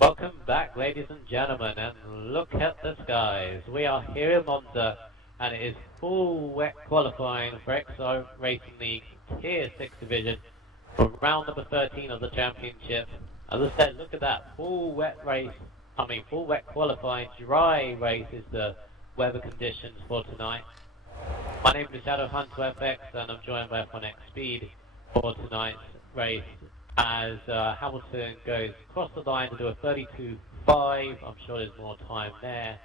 Welcome back, ladies and gentlemen, and look at the skies. We are here in Monza, and it is full wet qualifying for XR Racing League Tier 6 Division for round number 13 of the championship. As I said, look at that, full wet qualifying, dry race is the weather conditions for tonight. My name is Shadow Hunter FX, and I'm joined by F1X Speed for tonight's race. As Hamilton goes across the line to do a 32.5, I'm sure there's more time there.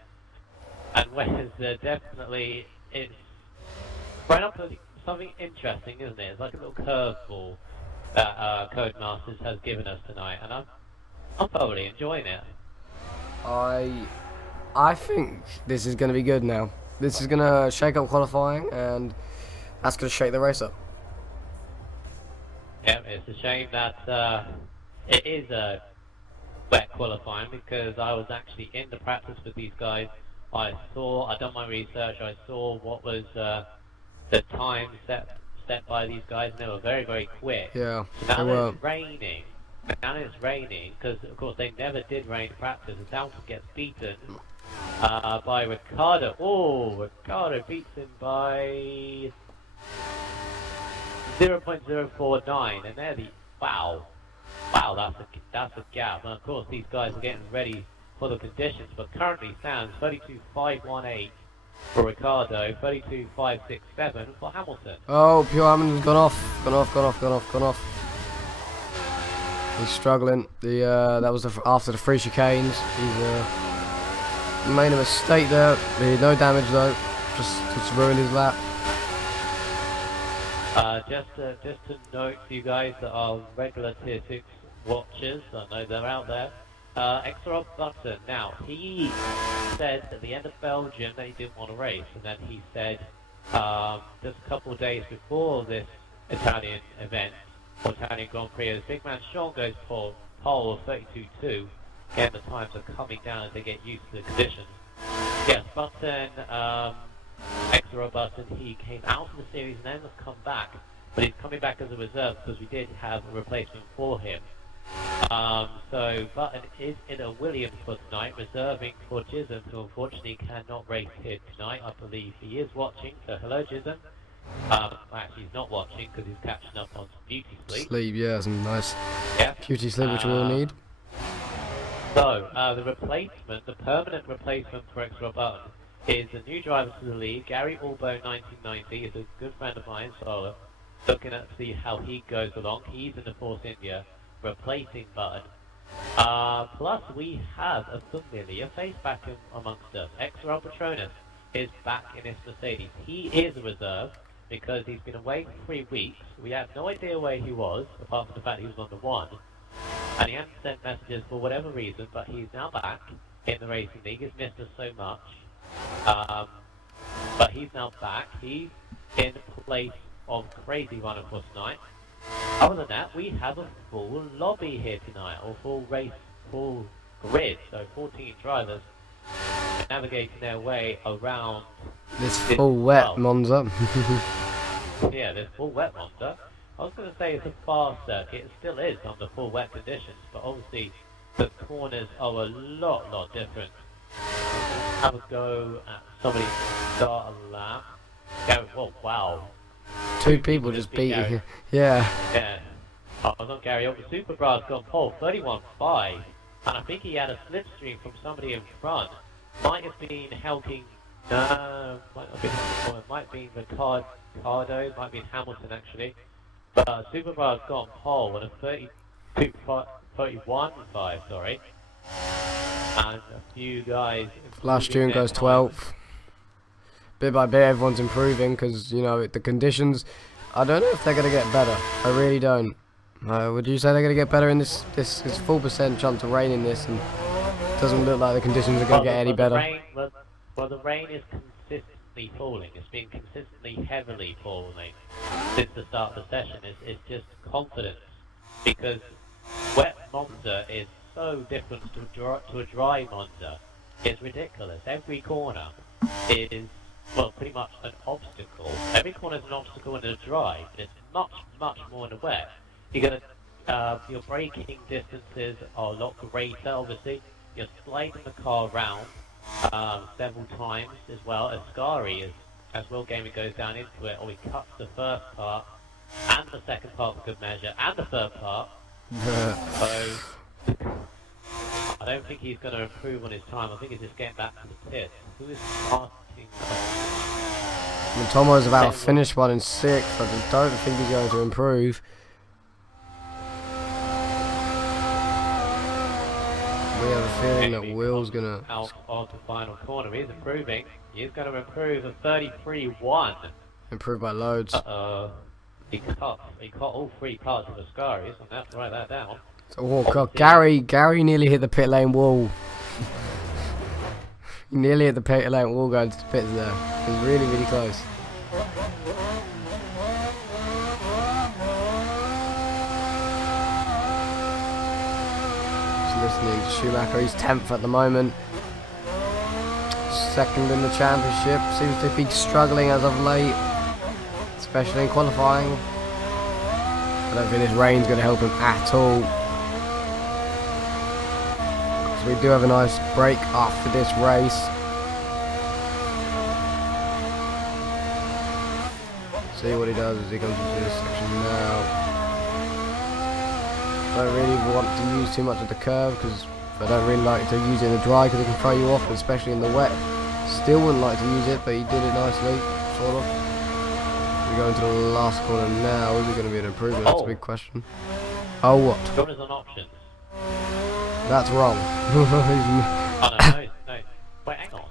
And Wes, definitely, it's right up to something interesting, isn't it? It's like a little curveball that Codemasters has given us tonight, and I'm thoroughly enjoying it. I think this is going to be good now. This is going to shake up qualifying, and that's going to shake the race up. Yeah, it's a shame that it is a wet qualifying, because I was actually in the practice with these guys. I'd done my research, I saw what was the time set by these guys, and they were very, very quick. Yeah, so now that it's raining, because of course they never did rain practice, and Hamilton gets beaten by Ricciardo. Oh, Ricciardo beats him by 0.049, and they're wow, that's a gap. And of course these guys are getting ready for the conditions, but currently stands 32.518 for Ricciardo, 32.567 for Hamilton. Oh, Pure Hamilton's gone off. He's struggling. That was after the three chicanes. He's made a mistake there. No damage though. Just ruined his lap. Just to note for you guys that are regular Tier 6 watchers, I know they're out there, XRL Button, now, he said at the end of Belgium that he didn't want to race, and then he said just a couple of days before this Italian event, or Italian Grand Prix, as big man Sean goes for pole of 32.2, again the times are coming down as they get used to the conditions. Yes, Button, XRL Button, he came out of the series and then has come back, but he's coming back as a reserve because we did have a replacement for him. So Button is in a Williams for tonight, reserving for Chisholm, who unfortunately cannot race here tonight. I believe he is watching, so hello Chisholm. Actually he's not watching because he's catching up on some beauty sleep. Yeah, some nice beauty sleep which we'll need. So, the permanent replacement for XRL Button is a new driver to the league, Gary Albo 1990, is a good friend of mine, so looking at see how he goes along. He's in the Force India, replacing Button. Plus we have a familiar face back amongst us. XRL Patronus is back in his Mercedes. He is a reserve because he's been away for 3 weeks. We have no idea where he was, apart from the fact he was on the 1. And he hadn't sent messages for whatever reason, but he's now back in the Racing League. He's missed us so much. But he's now back. He's in place of Crazy Runner for tonight. Other than that, we have a full lobby here tonight, or full grid, so 14 drivers navigating their way around this full wet Monza. Yeah, this full wet Monza. I was going to say it's a fast circuit, it still is under full wet conditions, but obviously the corners are a lot different. Have a go at somebody start a lap. Oh wow. Two people just beat you. Yeah. I was on Gary over. Superbra's gone pole 31.5, and I think he had a slipstream from somebody in front. Might have been helping. No, might not been. It might have been Ricciardo. Might have been Hamilton actually. But Superbra's gone pole and a 31.5. Sorry. And a few guys. Last June goes 12th. Bit by bit, everyone's improving because, you know, the conditions, I don't know if they're going to get better. I really don't. Would you say they're going to get better in this? This is full % chance of rain in this, and it doesn't look like the conditions are going to get any better. The rain is consistently falling. It's been consistently heavily falling since the start of the session. It's just confidence, because wet Monza is so different to a dry Monza. It's ridiculous. Every corner is, well, pretty much an obstacle. Every corner is an obstacle in a dry, but it's much more in a wet. You're going to your braking distances are a lot greater, obviously. You're sliding the car around several times as well. Ascari, as Will Gaming goes down into it, or he cuts the first part, and the second part for good measure, and the third part. So, I don't think he's going to improve on his time. I think he's just getting back to the pits. Who is starting? Tomo's about to finish one in 6th. I don't think he's going to improve. We have a feeling that Will's gonna out of the final corner. He's improving. He's going to improve a 33-1. improve by loads. He cut all 3 parts of the Ascari, so I have to write that down. Oh god, Gary nearly hit the pit lane wall. He nearly hit the pit lane wall going to the pits there. It was really, really close. Just listening to Schumacher, he's 10th at the moment. 2nd in the championship, seems to be struggling as of late, especially in qualifying. I don't think this rain's going to help him at all. We do have a nice break after this race. See what he does as he comes into this section now. Don't really want to use too much of the curve because I don't really like to use it in the dry because it can throw you off, especially in the wet. Still wouldn't like to use it, but he did it nicely, sort of. We go into the last corner now. Is it going to be an improvement? That's a big question. Oh, what? Corners on options. That's wrong. Oh no. Wait, hang on.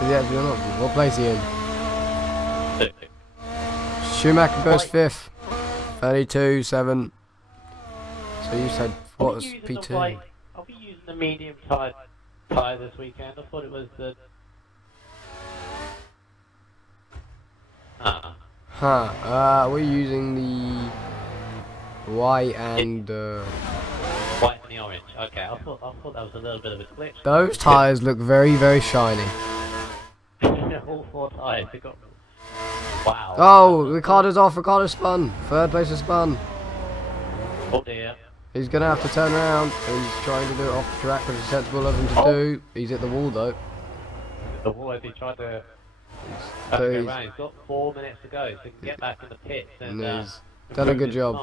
Is he actually on options? What place is he in? Schumacher goes 5th. 32-7. So you said what was P2? I'll be using the medium tyre this weekend. I thought it was the. We're using the white and white and the orange. Okay, I thought that was a little bit of a glitch. Those tyres look very, very shiny. All 4 tyres. They got. Wow. Oh, Ricardo's off. Ricardo spun. 3rd place is spun. Oh dear. He's going to have to turn around. He's trying to do it off the track, which is sensible of him to do. He's at the wall though. The wall as he tried to go around. He's got 4 minutes to go, so he can get back in the pits. And he's done a good job.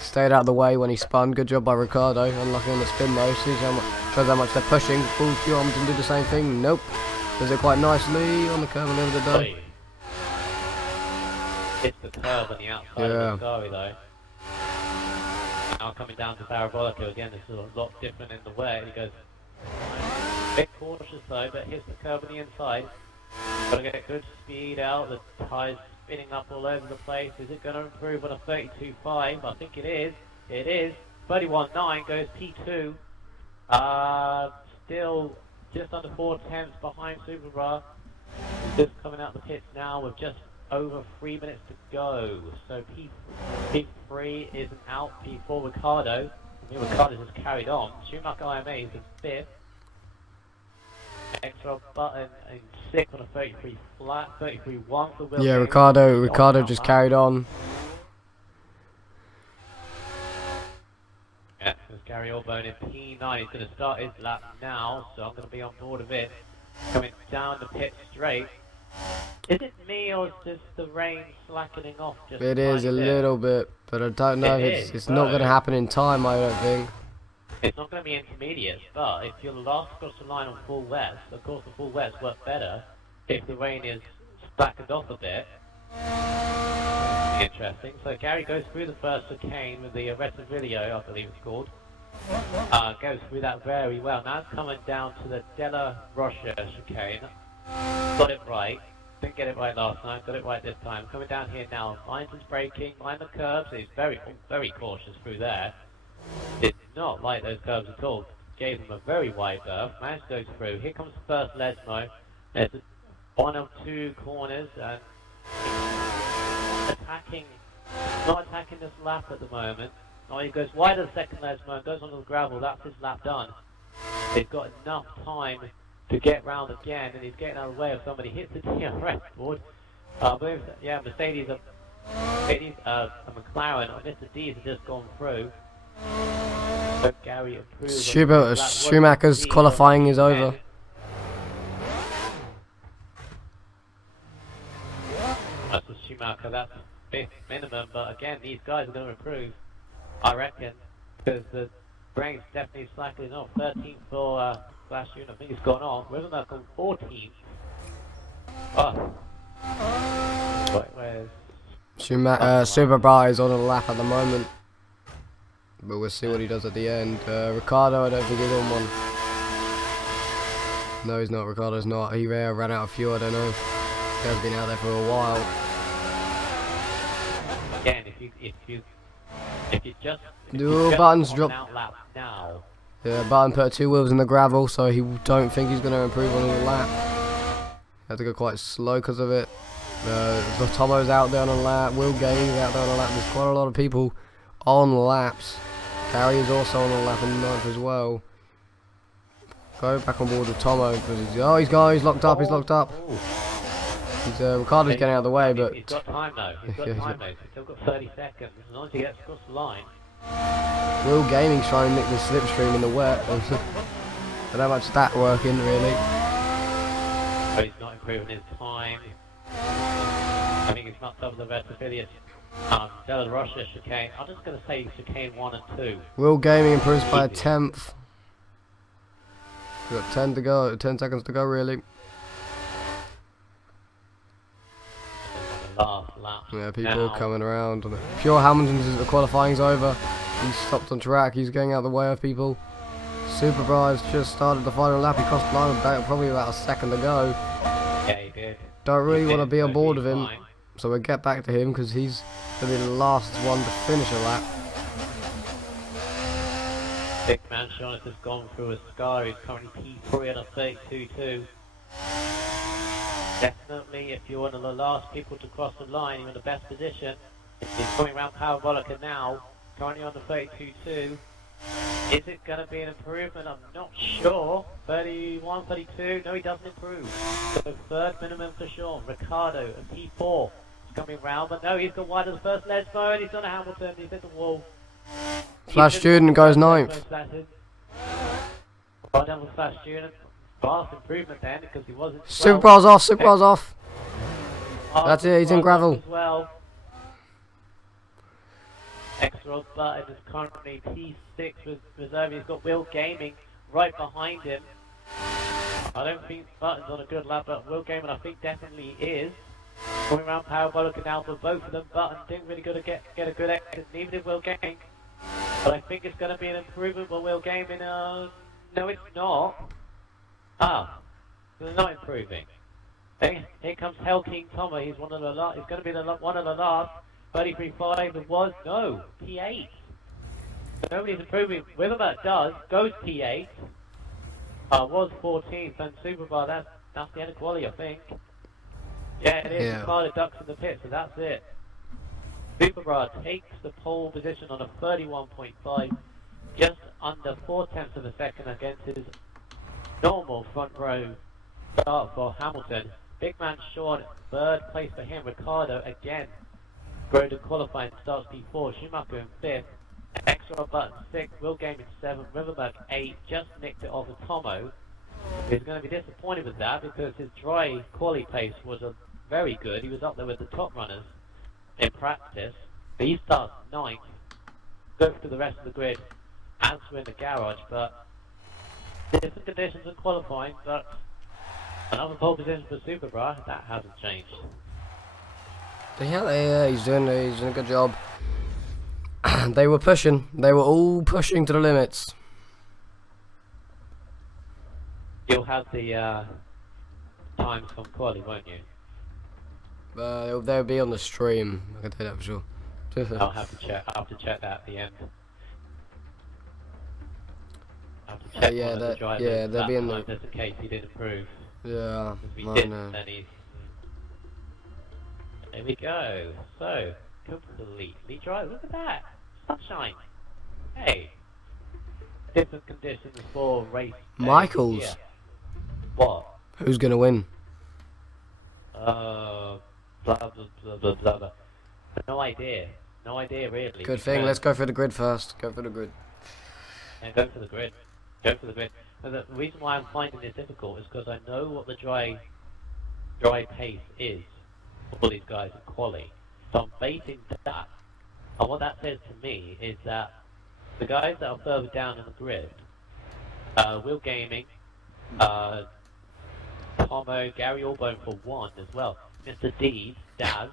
Stayed out of the way when he spun. Good job by Ricardo. Unlucky on the spin though. Shows how much they're pushing. Pulls Guillaume and do the same thing. Nope. Does it quite nicely on the curve a little bit though. Hits the curve on the outside of the Ascari though. Now coming down to Parabolica again, this is a lot different in the way. He goes a bit cautious though, but hits the curve on the inside. Gotta get good speed out, the tyres spinning up all over the place. Is it gonna improve on a 32.5? I think it is. It is. 31.9 goes P2. Still just under 4/10 behind Superbra. He's just coming out the pits now with just over 3 minutes to go. So P3 isn't out. P4 Ricardo. I mean, Ricardo's just carried on. Schumacher IMA is in 5th. XRL Button in 6th on a 33 flat. 33.1 for Will. Yeah, Ricardo just carried on. Yeah, there's Gary Allbone in P9. He's going to start his lap now, so I'm going to be on board of it. Coming down the pit straight. Is it me or is just the rain slackening off? Just it is a little bit, but I don't know if it's not going to happen in time, I don't think. It's not going to be intermediate, but if you're last across the line on full wets, of course the full wets work better if the rain is slackened off a bit. Interesting. So Gary goes through the first chicane with the Retaviglio, I believe it's called. Goes through that very well. Now it's coming down to the Della Rocha chicane. Got it right. Didn't get it right last time. Got it right this time. Coming down here now. Finds his braking. Mind the curbs. He's very, very cautious through there. Did not like those curves at all. Gave him a very wide berth. Managed to go through. Here comes the first Lesmo. There's 1 or 2 corners and not attacking this lap at the moment. Oh, he goes wide of the second Lesmo and goes onto the gravel. That's his lap done. He's got enough time to get round again, and he's getting out of the way if somebody hits the DRS board. I believe, yeah, Mercedes, a McLaren, or Mr. D's has just gone through. So Gary improved. Schumacher's qualifying is over. That's for Schumacher, that's 5th minimum, but again, these guys are going to improve, I reckon, because the brain's definitely cycling off. 13th for Flash June, I think he's gone on. Rivermark on 14th. Oh. Where's Superbar is on a lap at the moment, but we'll see what he does at the end. Ricardo, I don't think he's on one. No, he's not. Ricardo's not. He ran out of fuel. I don't know. He has been out there for a while. Again, if you just Button's dropped. Lap now. Yeah, Button put 2 wheels in the gravel, so he don't think he's going to improve on the lap. Had to go quite slow because of it. Tomo's out there on a lap. Will Gaines out there on a lap. There's quite a lot of people on laps. Carrie is also on a lap in the 9th as well. Go back on board with Tomo because he's gone. He's locked up. He's locked up. Ricardo's getting out of the way, but he's got time though. He's still got 30 seconds. As long as he gets across the line. Will Gaming's trying to nick the slipstream in the wet. I don't know much that working really. But he's not improving his time. I think he's not up the rest affiliates. De La Rocha chicane. I'm just going to say chicane 1 and 2. Will Gaming improves by a 10th. We've got 10 to go. 10 seconds to go really. Last lap. Yeah, people coming around. Pure Hamilton's qualifying's over. He's stopped on track. He's getting out of the way of people. Superbras just started the final lap. He crossed the line with probably about a second to go. Yeah, he did. Don't really want to be on board with him, so we'll get back to him because he's going to be the last one to finish a lap. Big man Sean has just gone through a scar. He's currently P3 on a 32.2. Definitely, if you're one of the last people to cross the line, you're in the best position. He's coming around Parabolica now, currently on the 32.2. Is it going to be an improvement? I'm not sure. 31, 32, no, he doesn't improve. So 3rd minimum for Sean. Ricardo at P4 is coming round, but no, he's got wide of the first ledge mode. He's on a Hamilton, he's at the wall. Flash Student goes 9th. Well done with Flash Student. Fast improvement then, because he wasn't. Superbras off, Superbras off. That's it, he's in gravel. As well. XRL Button is currently P6 with reserve. He's got Will Gaming right behind him. I don't think Button's on a good lap, but Will Gaming I think definitely is. Going around Parabolic now for both of them. Button didn't really get a good exit, neither did Will Gaming. But I think it's going to be an improvement for Will Gaming. No, it's not. It's not improving. Here comes Hell King Tomo. He's one of the last. He's going to be one of the last. 33.5. It was no P8. Nobody's improving. Rivermark does goes P8. Was 14th and Superbar. That's the end of quality, I think. Yeah, it is. Yeah. Ricardo ducks in the pit, so that's it. Superbar takes the pole position on a 31.5, just under 4/10 of a second against his normal front row start for Hamilton. Big man Sean, 3rd place for him. Ricardo again. Groden qualifying starts P4. Schumacher in 5th. XRL Button 6th. Will Gaming 7th. Rivermark 8th. Just nicked it off of Tomo. He's going to be disappointed with that because his dry quali pace was very good. He was up there with the top runners in practice. But he starts 9th. Goes to the rest of the grid as we're in the garage, but different conditions in qualifying, but another pole position for Superbra, that hasn't changed. Yeah, he's doing a good job. They were pushing. They were all pushing to the limits. You'll have the times from quali, won't you? They'll be on the stream. I can tell you that for sure. I'll have to check. I'll have to check that at the end. I'll have to check they'll be in the. Just in case he didn't improve. Yeah, If he I didn't, know. then he's. There we go. So completely dry. Look at that sunshine. Hey. Different conditions for race. Michaels. Yeah. What? Who's gonna win? Blah blah blah blah blah blah. No idea. no idea really. Good thing. Let's go for the grid first. Go for the grid. And go for the grid. Go for the grid. And the reason why I'm finding this difficult is because I know what the dry pace is for these guys in quali. So I'm basing that. And what that says to me is that the guys that are further down in the grid, Will Gaming, Tomo, Gary Allbone for one as well, Mr. D, Daz,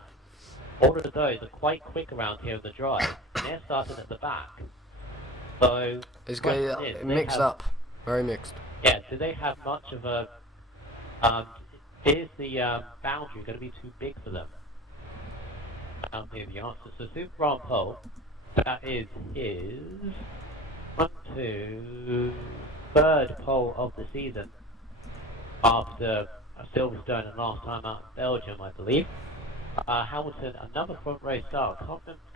all of those are quite quick around here in the drive, and they're starting at the back. So, It's going mixed up, very mixed. Yeah, do they have much of a, is the boundary going to be too big for them? I'll hear the answer. So Super on pole, that is his 3rd pole of the season after Silverstone and last time out in Belgium, I believe. Hamilton, another front row start.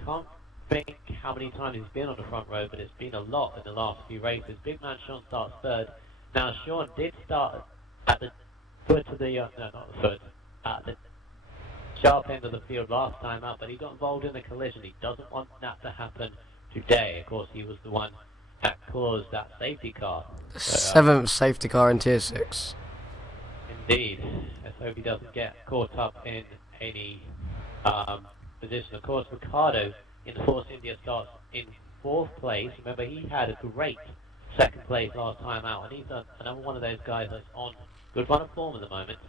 Can't think how many times he's been on the front row, but it's been a lot in the last few races. Big man Sean starts 3rd. Now Sean did start at the foot of the, no, not the foot, at the sharp end of the field last time out, but he got involved in the collision. He doesn't want that to happen today. Of course, he was the one that caused that safety car. The 7th safety car in Tier 6. Indeed. Let's hope he doesn't get caught up in any position. Of course, Ricardo in the Force India starts in 4th place. Remember, he had a great 2nd place last time out, and he's another one of those guys that's on good run of form at the moment.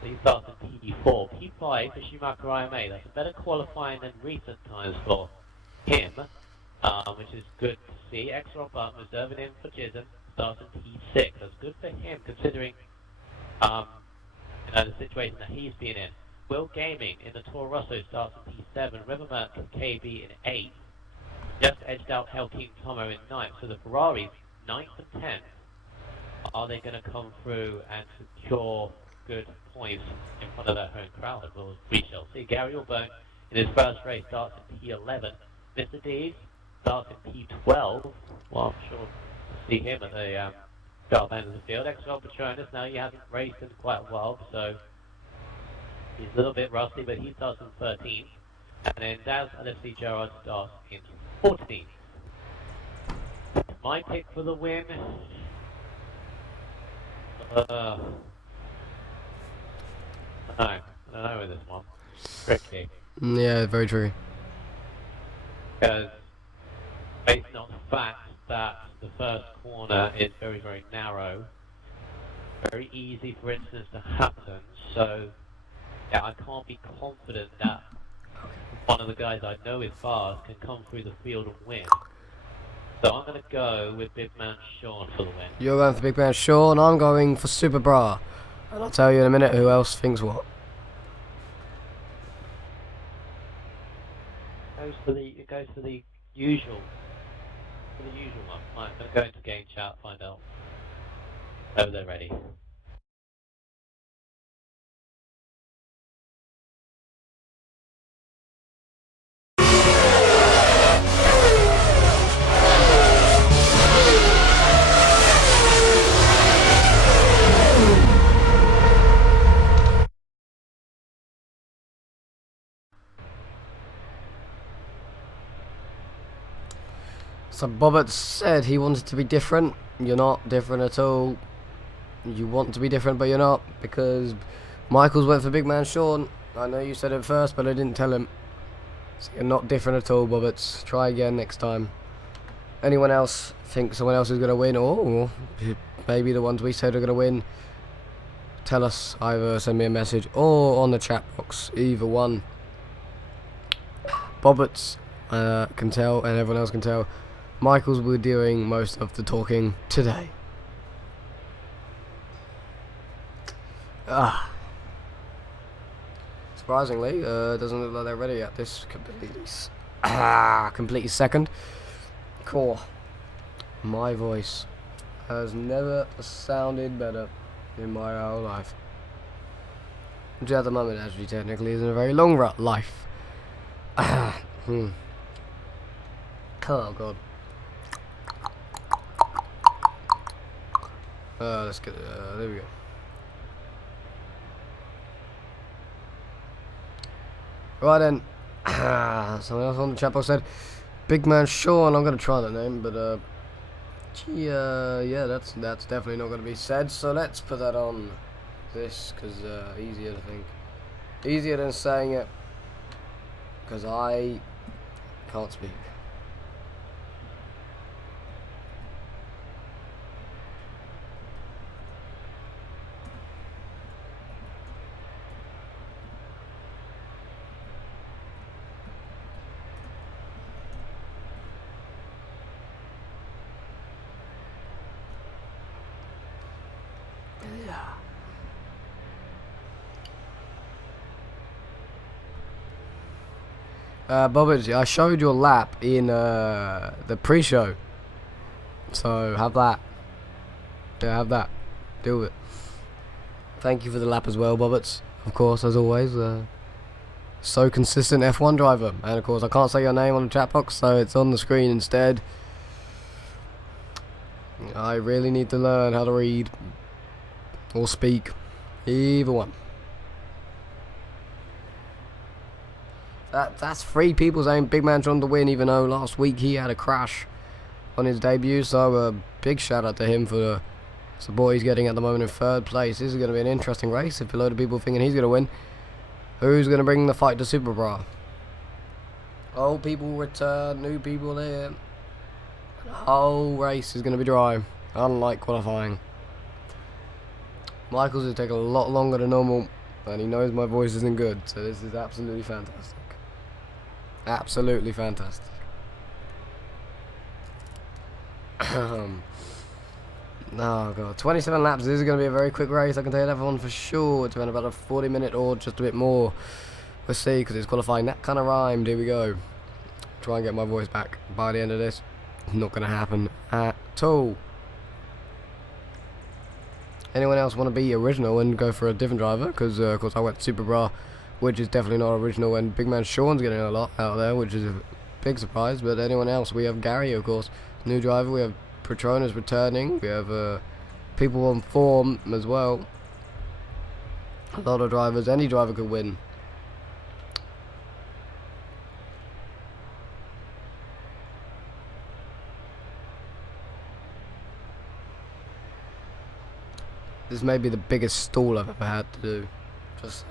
So he starts in PD4. P5 for Schumacher IMA. That's a better qualifying than recent times for him, which is good to see. XRL Button reserving him for Chisholm. Starts in P6. That's good for him considering the situation that he's been in. Will Gaming in the Toro Rosso starts in P7. Rivermark KB in 8th. Just edged out Helkeem Tomo in 9th. So the Ferraris, 9th and 10th. Are they going to come through and secure good points in front of their home crowd? Well, we shall see. Gary Allbone in his first race starts in P11. Mr. D starts in P12. Well, I'm sure we'll see him at the sharp end of the field. XRL Patronus, now he hasn't raced in quite a while, so he's a little bit rusty, but he starts in 13th. And then Daz LFC Gerard starts in 14th. My pick for the win. I don't know with this one. Tricky. Yeah, very true. Because based on the fact that the first corner is very, very narrow, very easy for incidents to happen, so yeah, I can't be confident that one of the guys I know is fast can come through the field and win. So I'm going to go with Big Man Sean for the win. You're going for Big Man Sean, I'm going for Super Bra. And I'll tell you in a minute who else thinks what. It goes for the usual one. Right, I'm going to go into game chat, find out whether they're ready. So Bobbert said he wanted to be different. You're not different at all. You want to be different, but you're not, because Michaels went for Big Man Sean. I know you said it first, but I didn't tell him. So you're not different at all, Bobbert. Try again next time. Anyone else think someone else is going to win, or maybe the ones we said are going to win? Tell us, either send me a message or on the chat box. Either one. Bobbert can tell, and everyone else can tell. Michaels will be doing most of the talking today. Surprisingly, doesn't look like they're ready yet. This completely second. Cool. My voice has never sounded better in my whole life. Which at the moment actually technically isn't a very long life. Oh god. Let's get there we go. Right then, Someone else on the chat box said, Big Man Sean. I'm gonna try that name, but gee, yeah, that's definitely not gonna be said. So let's put that on this, cause easier to think, easier than saying it, cause I can't speak. Bobbage, I showed your lap in the pre-show, so have that. Yeah, have that. Deal with it. Thank you for the lap as well, Bobbits. Of course, as always. So consistent F1 driver, and of course I can't say your name on the chat box, so it's on the screen instead. I really need to learn how to read or speak, either one. That's 3 people saying Big Man John to win, even though last week he had a crash on his debut. So big shout out to him for the support he's getting at the moment in 3rd place. This is going to be an interesting race. If a load of people thinking he's going to win, who's going to bring the fight to Super Bra? Old people return, new people here. The whole race is going to be dry, unlike qualifying. Michael's will take a lot longer than normal, and he knows my voice isn't good, so this is absolutely fantastic. Absolutely fantastic. Oh god, 27 laps. This is going to be a very quick race, I can tell you that one for sure. It's around about a 40-minute or just a bit more. We'll see, because it's qualifying. That kind of rhymed. Here we go. Try and get my voice back by the end of this. Not going to happen at all. Anyone else want to be original and go for a different driver? Because of course I went Super Bra, which is definitely not original, and Big Man Sean's getting a lot out there, which is a big surprise. But anyone else? We have Gary, of course, new driver. We have Petronas returning. We have people on form as well. A lot of drivers. Any driver could win. This may be the biggest stall I've ever had to do. Just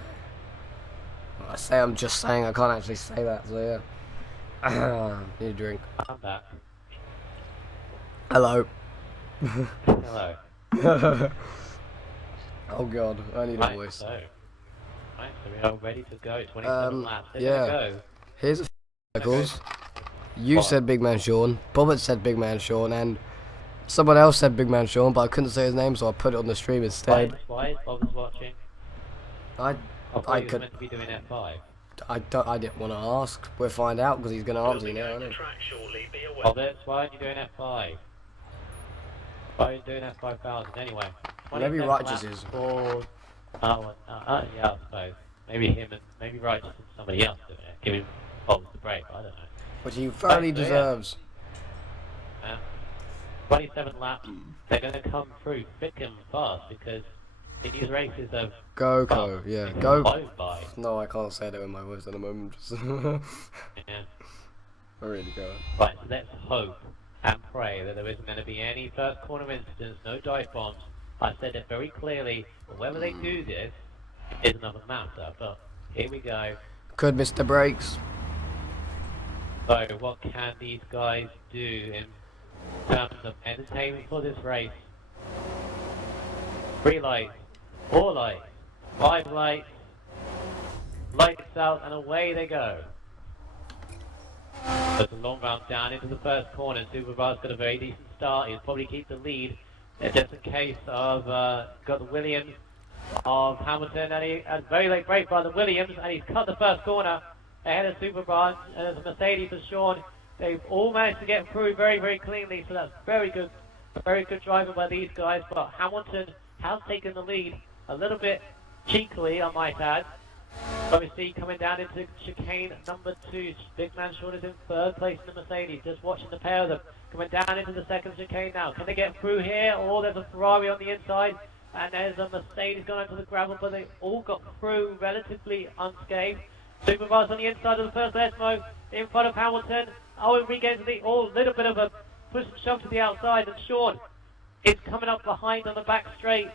I say I'm just saying, I can't actually say that, so yeah. Need a drink. I'm back. Hello. Hello. Oh god, I need a Right, voice. so we are ready to go. 27 laps. Yeah. Go. Here's a Michaels. You What? said Big Man Sean, Bobbert said Big Man Sean, and someone else said Big Man Sean, but I couldn't say his name, so I put it on the stream instead. Why is Bob's watching? I thought he was could. meant to be doing F5. I didn't want to ask. We'll find out because he's going to answer you now, isn't he? Roberts, why aren't you doing F5? Why are you doing F5000 anyway? Maybe 27 Righteous laps is. For, yeah, I suppose. Maybe him and maybe Righteous and somebody else doing it. Giving Bob the break, I don't know. Which he thoroughly Yeah. deserves. 27 laps, they're going to come through thick and fast because these races are Go, yeah, go. flown by. No, I can't say that with my voice at the moment. Just Yeah. I really can't. Right, so let's hope and pray that there isn't going to be any first corner incidents, no dive bombs. I said it very clearly, but whether they do this is another matter, but here we go. Could miss the brakes. So what can these guys do in terms of entertainment for this race? 3 lights, 4 lights, 5 lights, lights out, and away they go. There's a long round down into the first corner. Superbar's got a very decent start. He'll probably keep the lead just in case of got the Williams of Hamilton, and he had a very late break by the Williams, and he's cut the first corner ahead of Superbar, and there's a Mercedes of Sean. They've all managed to get through very, very cleanly, so that's very good driving by these guys. But Hamilton has taken the lead a little bit cheekily, I might add. Obviously, coming down into chicane number 2, Big Man Sean is in 3rd place in the Mercedes. Just watching the pair of them coming down into the 2nd chicane now. Can they get through here? Oh, there's a Ferrari on the inside, and there's a Mercedes going onto the gravel, but they all got through relatively unscathed. Superbars on the inside of the first Esmo, in front of Hamilton. Owen regains the little bit of a push and shove to the outside, and Sean is coming up behind on the back straight.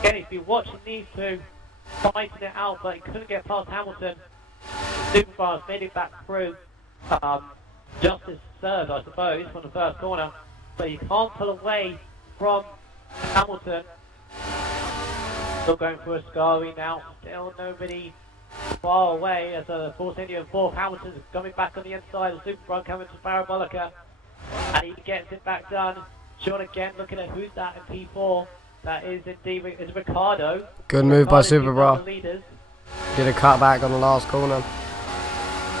Again, he's been watching these two fighting it out, but he couldn't get past Hamilton. Superbars made it back through. Just as third, I suppose, from the first corner, but you can't pull away from Hamilton. Still going through a Scarry now, still nobody far away as a Force India and fourth. Hamilton is coming back on the inside, the Superbro coming to Parabolica, and he gets it back done. Sean again looking at who's that in P4. That is indeed it's Ricardo. Good move by Ricardo Superbro. Did a cutback on the last corner.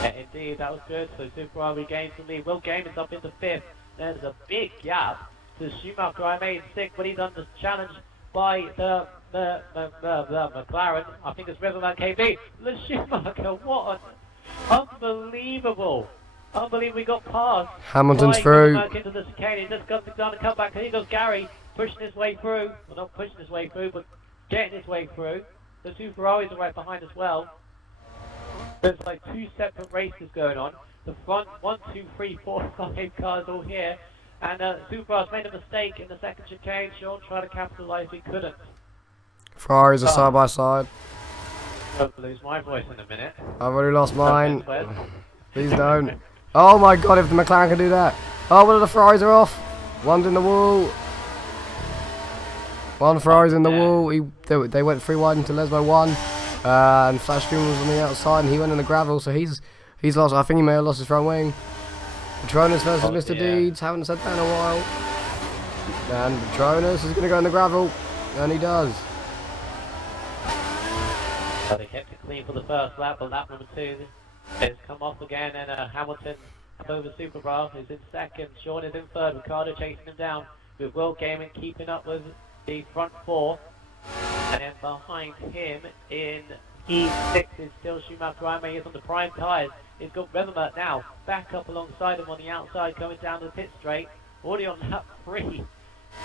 Yeah, indeed, that was good. So Superbro regains the lead. Will Game is up into fifth. There's a big gap to Schumacher. I made sixth, but he's under challenge by the McLaren. I think it's Riverman KB. The Schumacher, what an unbelievable. We got past. Hamilton's through. Into the chicane. He just got done a comeback. Here goes Gary pushing his way through. Well, not pushing his way through, but getting his way through. The two Ferraris are right behind as well. There's like two separate races going on. The front 1, 2, 3, 4, 5 cars all here. And Superbras made a mistake in the second chicane. Sean tried to capitalise, he couldn't. Ferraris are side by side. I'm gonna lose my voice in a minute. I've already lost mine. Please don't. Oh my god, if the McLaren can do that. Oh, one of the Ferraris are off. One's in the wall. One Ferrari's in the wall. They went 3 wide into Lesbo 1. And Flash Junior was on the outside and he went in the gravel, so he's lost. I think he may have lost his front wing. Patronus versus Mr. Deeds. Haven't said that in a while. And Patronus is going to go in the gravel. And he does. So they kept it clean for the first lap, but lap number 2 has come off again, and Hamilton up over Superbra is in second. Sean is in third. Ricardo chasing him down with Will Gaiman keeping up with the front 4. And then behind him in E6 is still Schumacher. He is on the prime tyres. He's got Revermert now back up alongside him on the outside, going down the pit straight. Already on lap 3.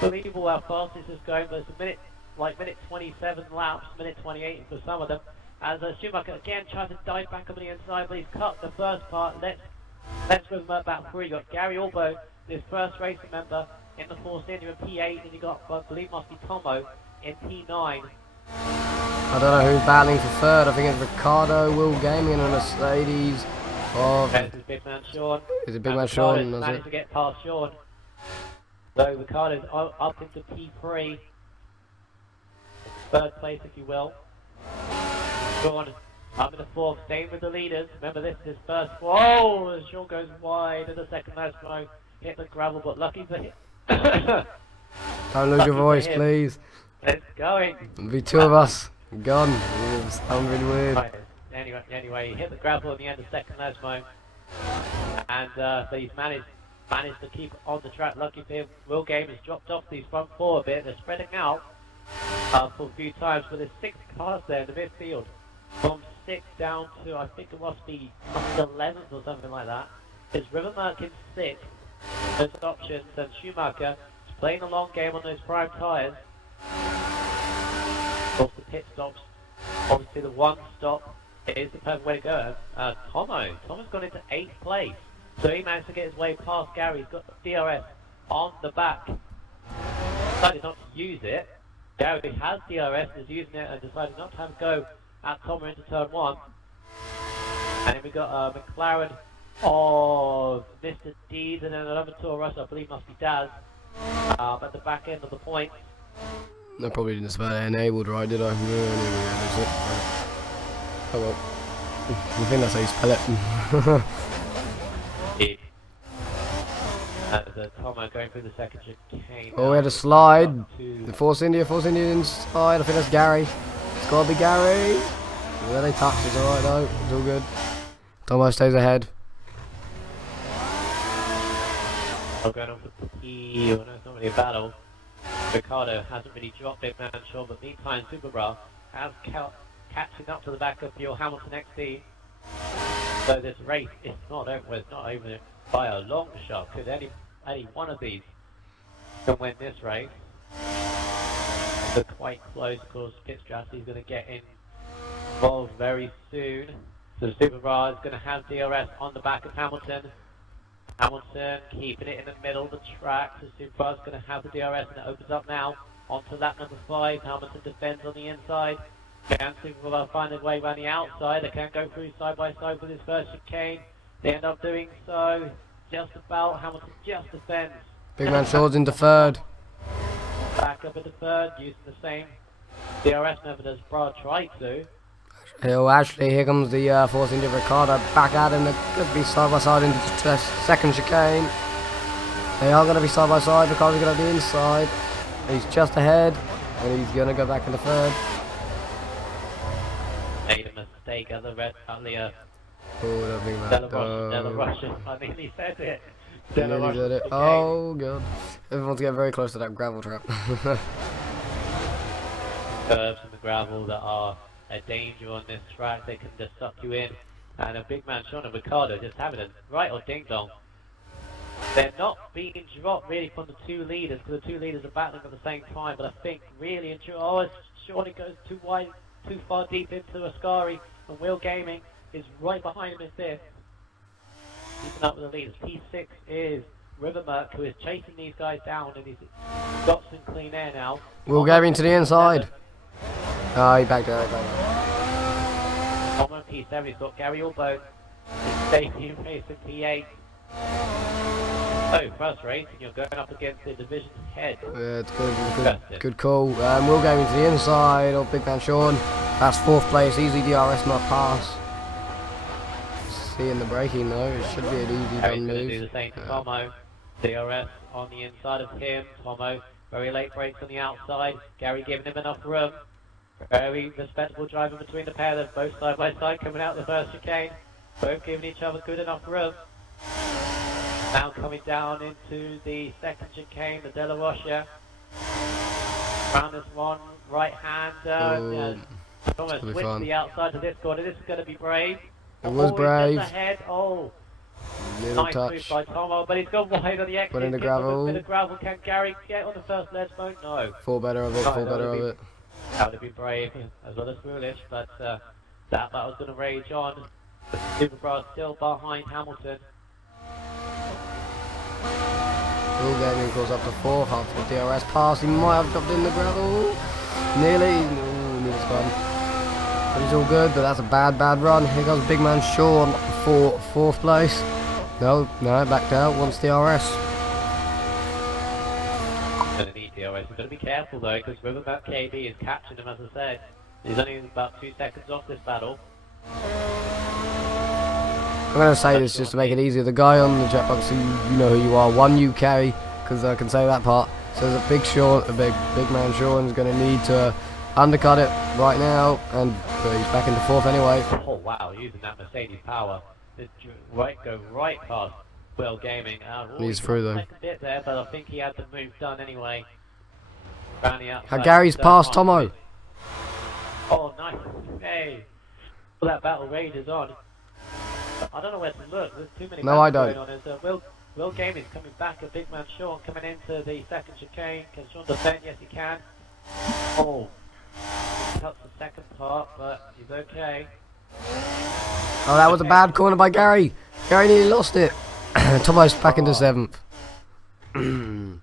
Unbelievable how fast this is going, but it's a minute 27 laps, minute 28 for some of them. As Schumacher again tries to dive back up on the inside, but he's cut the first part. Let's Revermert back through. You got Gary Albo, this first racing member in the Force India in P8, and you got, I believe, must be Tomo in P9. I don't know who's battling for third. I think it's Ricardo, Will Gaming, and a Mercedes of. This is Big Man Sean. Is it Big Man Sean? Managed to get past Sean. So Ricardo's up into P3. Third place, if you will. Sean up in the 4th, staying with the leaders. Remember, this is his first. Whoa! Sean goes wide in the second last row. Hit the gravel, but lucky for him. Don't lose your voice, please. It's going. There'll be 2 of us. Gone. It sounds really weird. Right. Anyway, he hit the gravel at the end of second Lesmo. And but he's managed to keep on the track. Lucky for him. Will Game has dropped off these front 4 a bit. They're spreading out for a few times, but there's 6 cars there in the midfield. From 6 down to, I think it must be 11th or something like that. It's Rivermark in 6th. Those options, and Schumacher is playing a long game on those prime tyres. Of course, the pit stops. Obviously, the one stop is the perfect way to go. Tomo's gone into 8th place. So he managed to get his way past Gary. He's got the DRS on the back. Decided not to use it. Gary has DRS and is using it and decided not to have a go at Tomo into turn 1. And then we got McLaren of Mr. Deeds, and then another Tour Rush, I believe must be Daz, at the back end of the point. I probably didn't spell it enabled right, did I? Oh well. I think that's how you spell it. Tomo going through the second chicane. Oh, we had a slide. The Force India inside. I think that's Gary. It's gotta be Gary. Yeah, they touched. It's alright though. It's all good. Tomo stays ahead. Going on for P. I know it's not really a battle. Ricardo hasn't really dropped Big Man Shaw, but meantime Superbra has catching up to the back of your Hamilton XD. So this race is not over. It's not over by a long shot. Could any one of these can win this race? They're quite close. Of course, Pit Strategy is going to get involved very soon. So the Super Bra is going to have DRS on the back of Hamilton. Hamilton keeping it in the middle of the track. So Super Bra is going to have the DRS and it opens up now onto lap number 5. Hamilton defends on the inside. Can Super Bra find their way around the outside? They can go through side by side with this first chicane. They end up doing so. Just about. Hamilton just defends. Big man Shaw's into third. Back up into third, using the same DRS method as Bra tried to. Oh, actually, here comes the Force India Ricardo back at him. They could be side by side into the second chicane. They are going to be side by side. Ricardo's going to be inside. He's just ahead, and he's going to go back into third. Made a mistake at the red earlier. Oh, don't think about Della Russia. I nearly said it. Nearly did it. Oh god. Everyone's getting very close to that gravel trap. Curves in the gravel that are a danger on this track. They can just suck you in. And a big man, Sean and Ricardo, just having a right or ding dong. They're not being dropped really from the two leaders, because the two leaders are battling at the same time. But I think really and truly, Sean goes too wide, too far deep into Ascari, and Will Gaming is right behind him in fifth. Keeping up with the leaders. P6 is Rivermerk, who is chasing these guys down, and he's got some clean air now. Will Gaming to the inside. Oh, he backed out. On P7, he's got Gary Allbone. Stadium racing P8. So, first race, and you're going up against the division head. Yeah, it's good call. Will Gaming to the inside, or Big Man Sean. That's fourth place, easy DRS not pass. Seeing the braking though, it should be an easy done move. Do the same to Tomo. DRS on the inside of him. Tomo, very late brakes on the outside. Gary giving him enough room. Very respectable driving between the pair. They're both side by side coming out the first chicane. Both giving each other good enough room. Now coming down into the second chicane, the Della Rocha. Round this one, right hand. Almost switched to the outside to this corner. This is going to be brave. It was brave. Ahead. Oh, little nice touch. move by Tomo, but he's gone wide on the exit. Put in the gravel. Bit of gravel. Can Gary get on the first ledge mode? No. Fall better of it. Fall better of it. That would have been brave as well as foolish, but that battle's going to rage on. The Super Bra still behind Hamilton. Will Gaming goes up to fourth after the DRS pass. He might have dropped in the gravel. Nearly. Ooh, nearly gone. But he's all good, but that's a bad run. Here goes Big Man Sean for fourth place. No, backed out, wants DRS. Going to need DRS. We've got to be careful though, because Riverback KB is catching him, as I said. He's only about 2 seconds off this battle. I'm going to say this just to make it easier. The guy on the jet box, you know who you are, 1UK, because I can say that part. So there's a big man Sean is going to need to undercut it right now, and he's back into fourth anyway. Oh wow, using that Mercedes power. Go right past Will Gaming. He's through though. A bit there, but I think he had the move done anyway. Gary's past Tomo. Oh nice. Hey. Well, that battle rages on. I don't know where to look. There's too many battles going on. There's Will Gaming's coming back. A big man Sean coming into the second chicane. Can Sean defend? Yes he can. Oh. Cuts the second part, but he's okay. Oh, that was a bad corner by Gary. Gary nearly lost it. Tomo's back into seventh. Good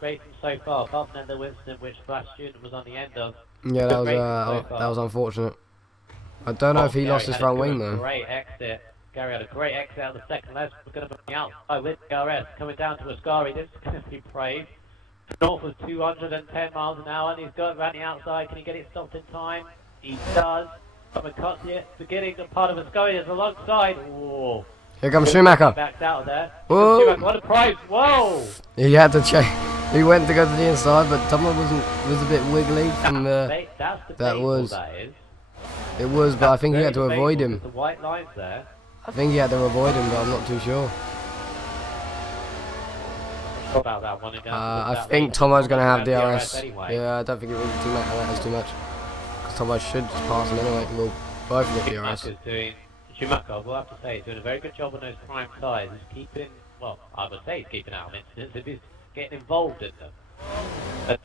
racing so far, apart from the Winston, which Flash Student was on the end of. Yeah, that was unfortunate. I don't know if he lost his front wing though. Great exit. Gary had a great exit out of the second left. We're going to bring out with DRS coming down to Ascari. This is going to be brave. North of 210 miles an hour, and he's got around the outside. Can he get it stopped in time? He does. But cuts it. Beginning of part of Ascari is alongside. Whoa. Here comes Schumacher. Backed out of there. Whoa. What a price. Whoa. He had to change. He went to go to the inside, but Tomo was a bit wiggly from the. That was. It was, but I think he had to avoid him. The white lines there. I think he had to avoid him, but I'm not too sure. About that one I think Tomo's going to have DRS. Anyway. Yeah, I don't think it really matters too much. Because Tomo should pass him anyway. We'll both get DRS. Schumacher, we'll have to say, he's doing a very good job on those prime tires. He's keeping, well, I would say he's keeping out of incidents if he's getting involved in them. But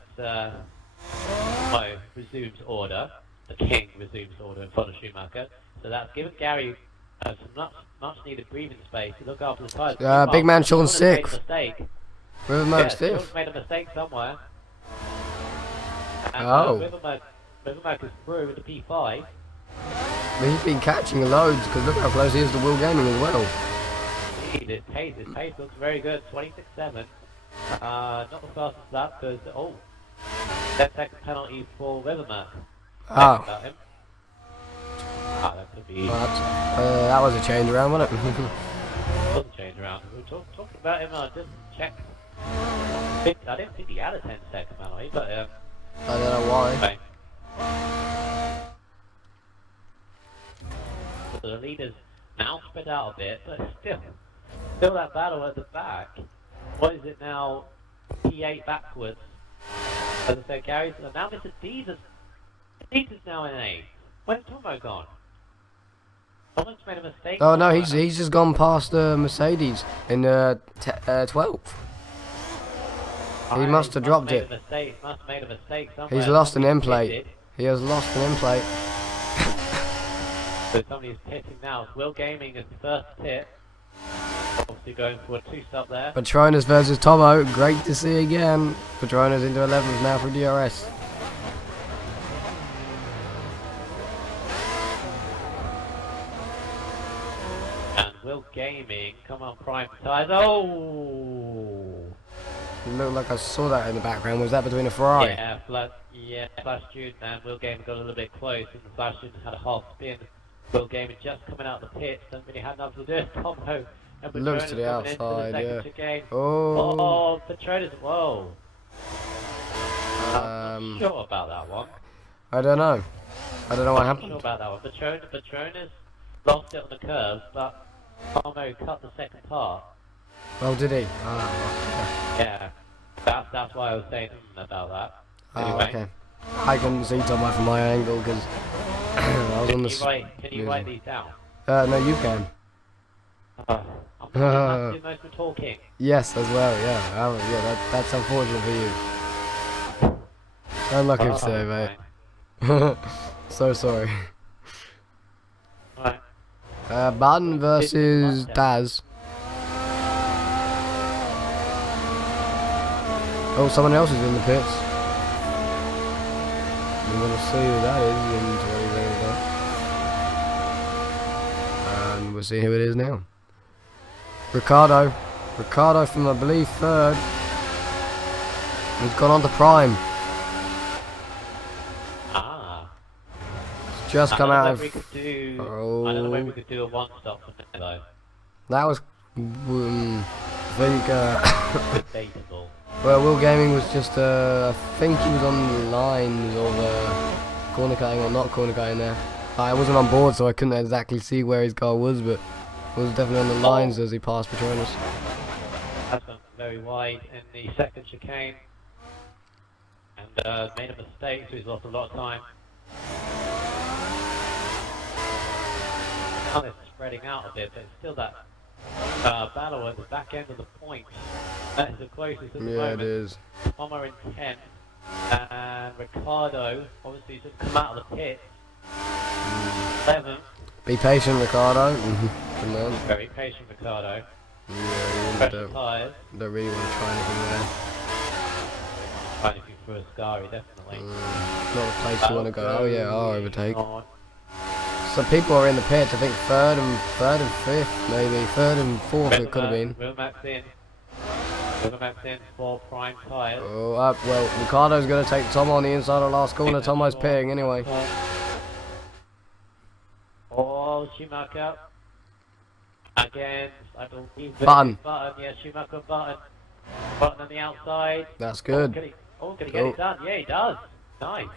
Mo resumes order. The king resumes order in front of Schumacher. So that's given Gary some much needed breathing space to look after the tyres. Big man Sean Sean's made a 6th. mistake. Rivermark's Sean's 5th. made a mistake somewhere. And Oh. Rivermark is through into P5. But he's been catching loads because look how close he is to Will Gaming as well. His pace looks very good. 26.7. Not the fastest lap because, that second penalty for Rivermark. Oh. That could be. That was a change around, wasn't it? Wasn't change around. We were talking about him. I didn't check. I didn't think he had a 10-second penalty, but I don't know why. okay. So the leaders now spread out a bit, but still that battle at the back. What is it now? P8 backwards. As I said, Gary's now Mr. Dees is now in 8. Where's Tomo gone? Someone's made a mistake. Oh no, he's just gone past Mercedes in 12th. He must have dropped it. Must have made a mistake somewhere. He's lost an end plate. He has lost an end plate. So somebody's pitting now. It's Will Gaming is the first pit. Obviously going for a 2-stop there. Patronus versus Tomo. Great to see again. Patronus into 11th now for DRS. And Will Gaming, come on, prime tires. Oh! It looked like I saw that in the background. Was that between a Ferrari? Flash Student and Will Gaming got a little bit close, and the Flash Student had a half spin. Will Gaming just coming out of the pits, and really had nothing to do. Tomo and Looks to the outside, yeah. Oh, Patronus, whoa. I'm not sure about that one. I don't know. I don't know what happened. I'm not sure about that one. Patronus lost it on the curves, but Tomo cut the second part. Oh, did he? Yeah. That's why I was saying about that. Anyway. Okay. I couldn't see Tomo from my angle because I was on the... Can you write these down? No, you can. I'm doing most of the talking. Yes, as well, yeah. That's unfortunate for you. Unlucky to say, mate. So sorry. Right. Barton versus Daz. Oh, someone else is in the pits. I'm going to see who that is in 20 minutes. And we'll see who it is now. Ricardo from, I believe, 3rd. He's gone on to Prime. He's just come out of... I don't know whether we could do a one-stop for now, though. That was... I think... Debatable. Well, Will Gaming was just... I think he was on the lines of corner cutting or not corner cutting there. I wasn't on board, so I couldn't exactly see where his car was, but... It was definitely on the lines as he passed Patronus. That's gone very wide in the second chicane. And made a mistake, so he's lost a lot of time. Now they're spreading out a bit, but it's still that battle at the back end of the point. That is the closest at the moment. Yeah, it is. Tomo in 10th. And Ricardo, obviously, just come out of the pit. 11th. Be patient, Ricardo. Very patient, Ricardo. Yeah, Fresh tyres. don't really want to try anything there. Trying to for a Scary, definitely. Not the place you want to go. Oh yeah, I'll overtake. On. Some people are in the pits. I think third and 5th, maybe 3rd and 4th. It could have been. Wilmax in for prime tyres. Oh, well, Ricardo's going to take Tom on the inside of the last corner. Tomo's pitting anyway. Oh, Schumacher. Against, I believe, Button. Yeah, Schumacher Button. Button on the outside. That's good. Can he get it done? Yeah, he does. Nice.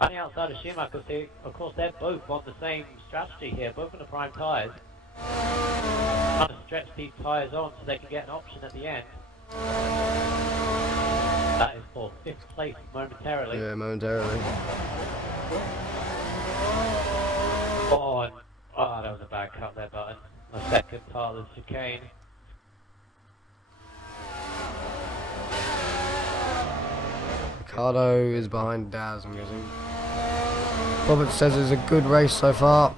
On the outside of Schumacher, see, of course, they're both on the same strategy here, both on the prime tyres. Trying to stretch these tyres on so they can get an option at the end. That is for 5th place momentarily. Yeah, momentarily. Oh, that was a bad cut there, Button. The second part of the chicane. Ricardo is behind Daz, I'm guessing. Bobbert says it's a good race so far.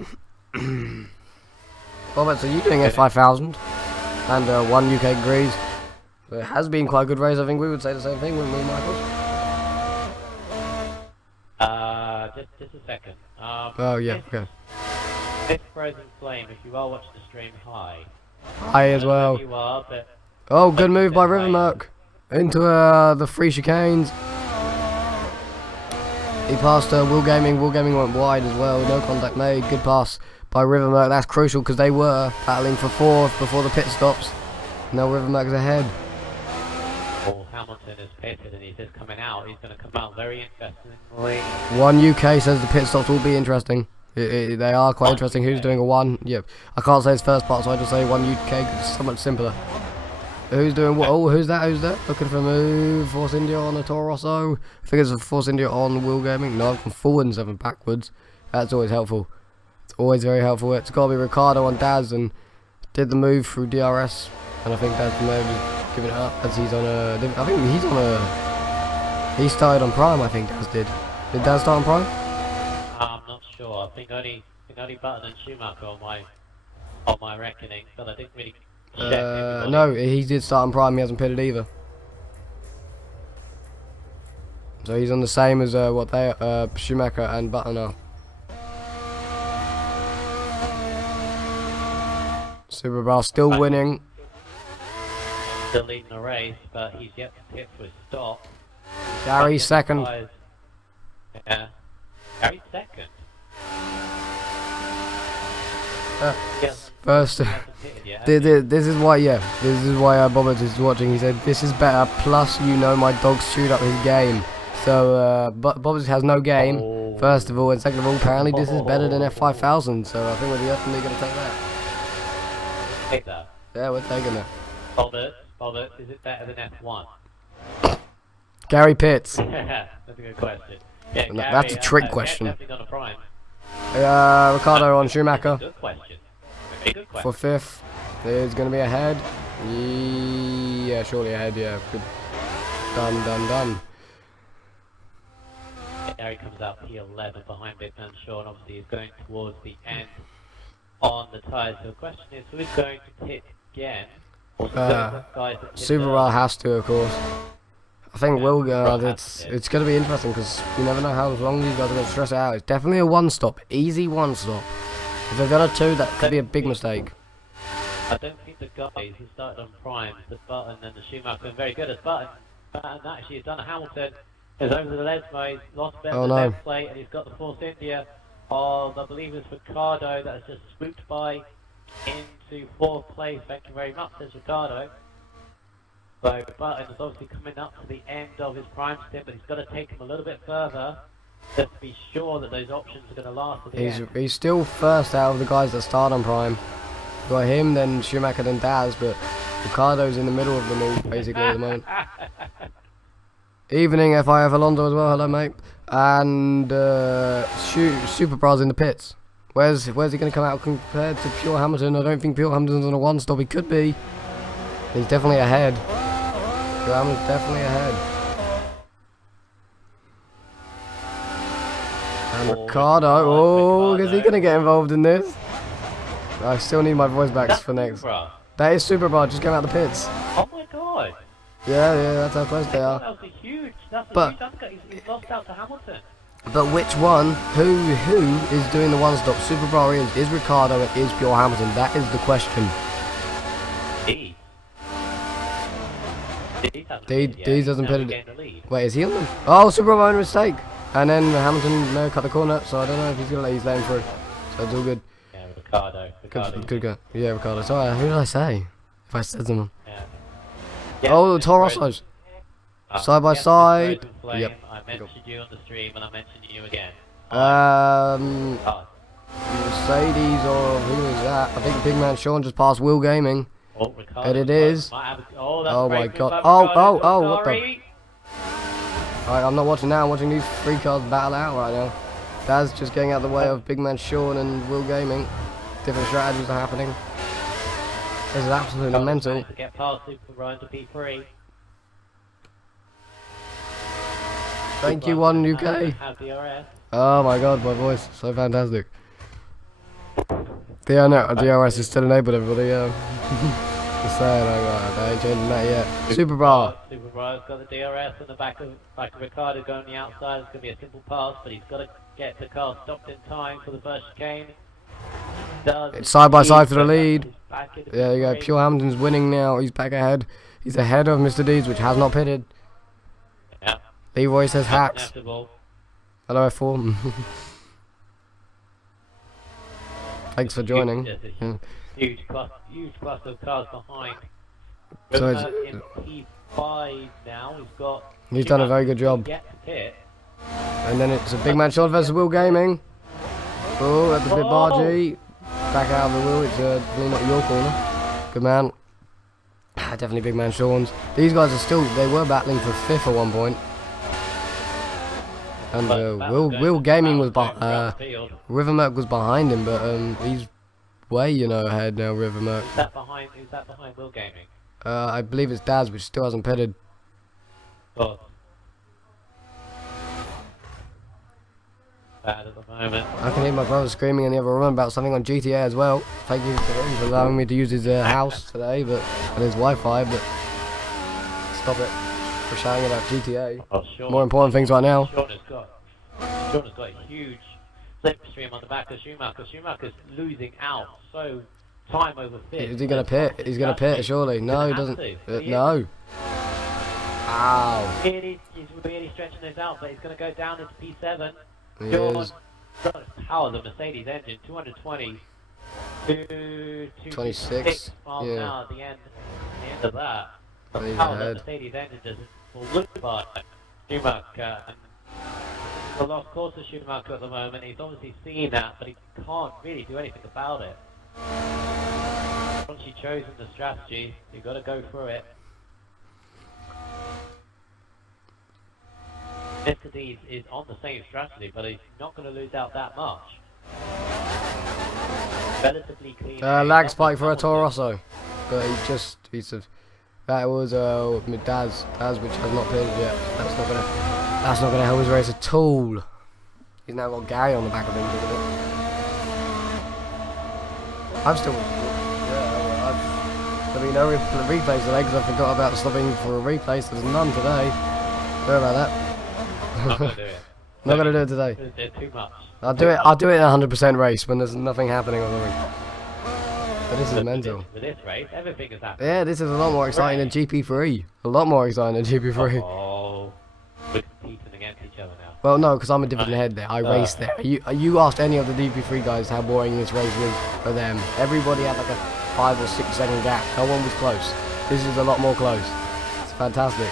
Bobbert, are you doing F5000? And 1 UK agrees. It has been quite a good race. I think we would say the same thing, wouldn't we, Michael? Just a second. Oh, yeah, okay. This Frozen Flame, if you are watching the stream, hi. Hi as well. You are, but Oh, good move by Rivermerc. Into the free chicanes. He passed Will Gaming. Will Gaming went wide as well. No contact made. Good pass by Rivermerc. That's crucial because they were battling for 4th before the pit stops. Now Rivermerc's ahead. Oh, Hamilton is pitted and he's just coming out. He's going to come out very interestingly. 1 UK says the pit stops will be interesting. They are quite interesting. Who's doing a 1? Yep. I can't say his first part, so I just say 1 UK because it's so much simpler. Who's doing what? Oh, who's that? Who's that? Looking for a move. Force India on a Toro Rosso. I think it's a Force India on Will Gaming. No, I've gone forward and 7 backwards. That's always helpful. It's always very helpful. It's got to be Ricardo on Daz and did the move through DRS. And I think Daz may have given it up as he's on a... I think he's on a... He started on Prime, I think Daz did. Did Daz start on Prime? I'm not sure. I think only Button and Schumacher on my reckoning, but I didn't really... No, he did start on Prime, he hasn't pitted either. So he's on the same as what they Schumacher and Button are. Superbar still winning. Still leading the race, but he's yet to pit for a stop. Gary second. Yeah. Gary second. Yes. First. This is why, this is why Bobbert is watching. He said, this is better, plus you know my dog's chewed up his game. So, Bobbert has no game, first of all, and second of all, apparently this is better than F5000, so I think we're definitely going to take that. Take that? Yeah, we're taking that. Bobbert, is it better than F1? Gary Pitts. That's a good question. Yeah, Gary, that's a trick question. Definitely on a Prime. Ricardo on Schumacher. Good question. For 5th. There's going to be ahead. Yeah, surely ahead, yeah. Good. Done. Gary comes out P11 behind Big Man Sean. Obviously, he's going towards the end on the tyres. So the question is, who's going to pit again? Superbar has to, of course. I think Will go. It's going to be interesting because you never know how long these guys are going to stress it out. It's definitely a 1-stop. Easy 1-stop. If they've got a 2, that could be a big mistake. I don't think the guys who started on Prime, the Button and the Schumacher, are very good as Button. Button actually has done a Hamilton. Is over the Lesmo, he's lost a bit of the left plate, and he's got the Force India of, I believe it's Ricardo, that has just swooped by into 4th place. Thank you very much, says Ricardo. So Button is obviously coming up to the end of his Prime stint, but he's got to take him a little bit further just to be sure that those options are going to last at the end. He's still first out of the guys that start on Prime. You've got him, then Schumacher, then Daz, but Ricardo's in the middle of them all, basically, at the moment. Evening, FIF Alonso as well, hello mate. And Superbar's in the pits. Where's he going to come out compared to Pure Hamilton? I don't think Pure Hamilton's on a 1-stop, he could be. He's definitely ahead. Pure Hamilton's definitely ahead. And Ricardo, is he going to get involved in this? I still need my voice backs for next. That is Superbar, just came out the pits. Oh my god. Yeah, that's how close they are. That was a huge, he's lost out to Hamilton. But which one, who is doing the 1-stop? Superbar is Ricardo, and is Pure Hamilton? That is the question. Dees doesn't put it. Wait, is he on them? Oh, Superbar mistake. And then Hamilton cut the corner, so I don't know if he's going to let his lane through. So it's all good. Yeah, Ricardo. Good go. Yeah, Ricardo. Sorry, who did I say? If I said someone. Yeah, oh, Toro Rossos. Side by side. Yep. I mentioned you on the stream and I mentioned you again. Mercedes or who is that? I think Big Man Sean just passed Will Gaming. Oh, Ricardo. And it is. Oh my god. Oh, what the? Alright, I'm not watching now. I'm watching these 3 cars battle out right now. Daz just getting out of the way of Big Man Sean and Will Gaming. Different strategies are happening. This is absolutely mental. To get past Super Ryan to P3. Thank you, 1 UK. Have DRS. Oh my god, my voice, so fantastic. Yeah, no, DRS is still enabled, everybody. Just saying, they ain't changing that yet. Super Bra. Super Bra's got the DRS on the back of Ricardo going the outside. It's going to be a simple pass, but he's got to get the car stopped in time for the first chicane. It's side by side for the lead. There you go. Pure Hamilton's winning now. He's back ahead. He's ahead of Mr. Deeds, which has not pitted. Yeah. Leroy says hacks. Hello, F4. Thanks for joining. Huge cluster of cars behind. So in P5 now. He's done a very good job. And then it's a big man shot versus Will Gaming. Oh, at the bit bar G. Back out of the wheel. It's definitely not your corner. Good man. Definitely big man Sean's. These guys are still, they were battling for 5th at one point. And Will Gaming was Rivermerc was behind him, but he's way ahead now. Rivermerc. Who's that behind Will Gaming? I believe it's Daz, which still hasn't pitted. Oh. Bad at the moment. I can hear my brother screaming in the other room about something on GTA as well. Thank you to him for allowing me to use his house today, and his Wi-Fi. But stop it for shouting about GTA. Oh, More important things right now. Sean has got a huge slipstream on the back of Schumacher. Schumacher's losing out. So time over fifth. Is he gonna pit? He's gonna pit surely. No, he doesn't. No. Ow. He's really stretching this out, but he's gonna go down into P7. He Sean is. Power the Mercedes engine, 220 to 26 miles an hour at the end of that. The He's power the ahead. Mercedes engine just look by Schumacher. And the lost course of Schumacher at the moment. He's obviously seen that, but he can't really do anything about it. Once you've chosen the strategy, you've got to go through it. Mr. Deeds is on the same strategy, but he's not going to lose out that much. Relatively clean. Lag spike for a Toro Rosso, but he said that was Daz, which has not pitted yet. That's not gonna help his race at all. He's now got Gary on the back of him. I'm still. There'll be no replays today because I forgot about stopping for a replay. So there's none today. Sorry about that. Not going to do it. Not gonna do it today. There's too much. I'll do it in a 100% race when there's nothing happening or something. But this is mental. With this race, everything is happening. Yeah, this is a lot more exciting than GP3. A lot more exciting than GP3. Oh, we're competing against each other now. Well, no, because I'm a division head there. I raced there. You asked any of the GP3 guys how boring this race was for them. Everybody had like a 5 or 6 second gap. No one was close. This is a lot more close. It's fantastic.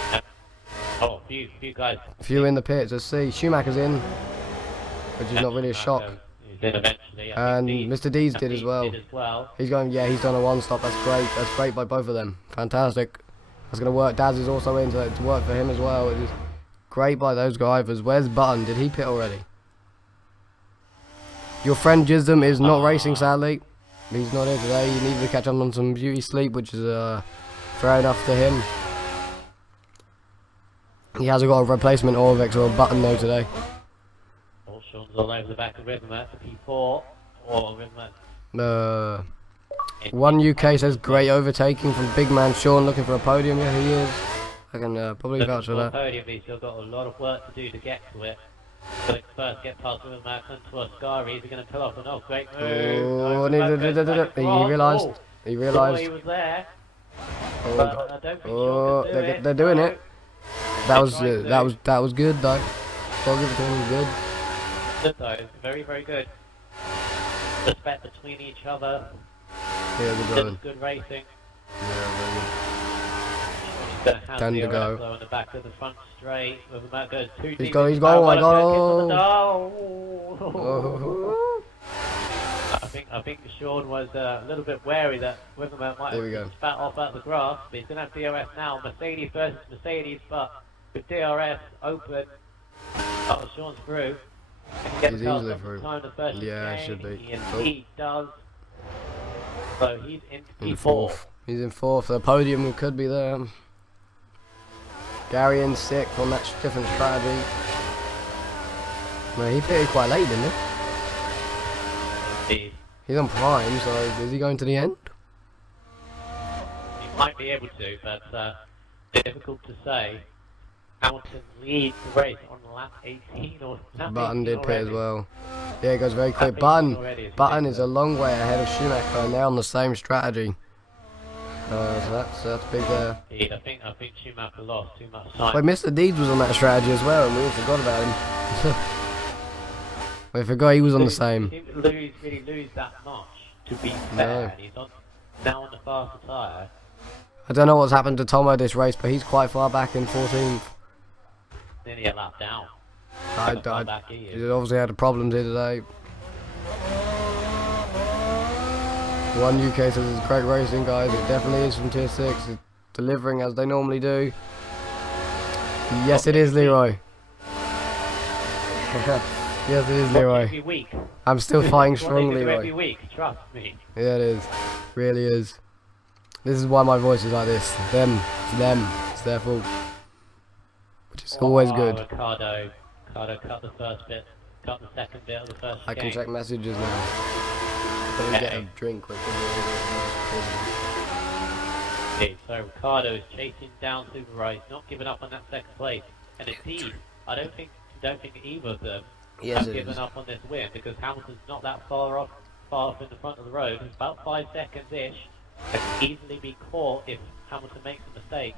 Oh, few guys. Few in the pits. Let's see. Schumacher's in, which is not really a shock. Did eventually. And Mr. Deeds did as well. He's going. Yeah, he's done a 1-stop. That's great. That's great by both of them. Fantastic. That's gonna work. Daz is also in to work for him as well. It is great by those drivers. Where's Button? Did he pit already? Your friend Gisdom is not racing, sadly. He's not here today. He needed to catch up on some beauty sleep, which is fair enough to him. He hasn't got a replacement or a XRL Button though today. All Sean's all over the back of Rivermerc for P4. Or Rivermerc. One UK says great overtaking from big man Sean, looking for a podium. Yeah, he is. I can probably vouch for that. Podium, he's still got a lot of work to do to get to it. But first get past Rivermerc onto a Scary. Is he going to pull off an great move? He realised. He realised. He was there. Oh, I don't think they're doing it. That was good though. I'll give it to him. Good. Good though. Very, very good. Respect between each other. Yeah, good driving. Good racing. Yeah, very good. Time to go. On the back of the front straight. Rivermerc goes too deep. He's going. Oh my god! Oh. I think Sean was a little bit wary that Rivermerc might have spat off at the grass, but he's going to have DRS now. Mercedes versus Mercedes, but with DRS open, oh, Sean's through. He's easily through. Yeah, it should be. He does. So he's in fourth. He's in fourth. The podium could be there. Gary in sixth on that different strategy. Well, he pitted quite late, didn't he? Indeed. He's on prime, so is he going to the end? He might be able to, but difficult to say. Hamilton leads the race on lap 18 or lap Button 18 did pit as already. well. Yeah, it goes very Lap quick. 18 Button, already, Button is a long way ahead of Schumacher, and they're on the same strategy. So that's big there. Indeed, I think Schumacher lost too much time. Wait, Mr. Deeds was on that strategy as well, and we all forgot about him. We forgot he was on the same. He didn't really lose that much, to be fair, and he's now on the faster tyre. I don't know what's happened to Tomo this race, but he's quite far back in 14th. Nearly a lap down. I he obviously had problems here today. One UK says it's great racing, guys. It definitely is from Tier 6. It's delivering as they normally do. Yes, it is, Leroy. Yes, it is, Leroy. Every week. I'm still fighting strong, Leroy. Every week, trust me. Yeah, it is. Really is. This is why my voice is like this. Them. It's them. It's their fault. Which is always good. Ricardo cut the first bit, cut the second bit of the first I can game. check messages now. Let me get a drink quickly. So Ricardo is chasing down Super Rise, not giving up on that second place. And indeed, I don't think either of them have given up on this win, because Hamilton's not that far off in the front of the road. It's about 5 seconds-ish. It can easily be caught if Hamilton makes a mistake.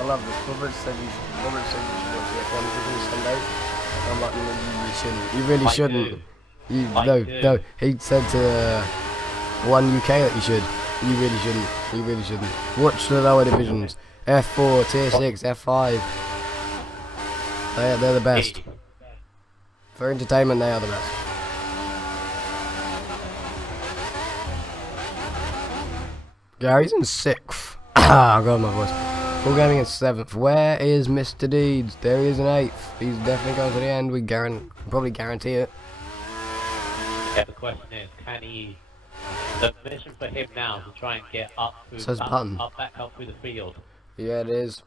I love this. Robert said you should watch the F1 video Sundays. I'm like, no, you shouldn't. You really shouldn't. No, he said to One UK that you should. You really shouldn't. You really shouldn't. Watch the lower divisions. F4, Tier 6, F5. They're the best. For entertainment, they are the best. Gary's in 6th. I got my voice. Full Gaming in 7th. Where is Mr. Deeds? There he is in 8th. He's definitely going to the end. We probably guarantee it. Yeah, the question is, can he... The mission for him now is to try and get up through back up through the field. Yeah, it is.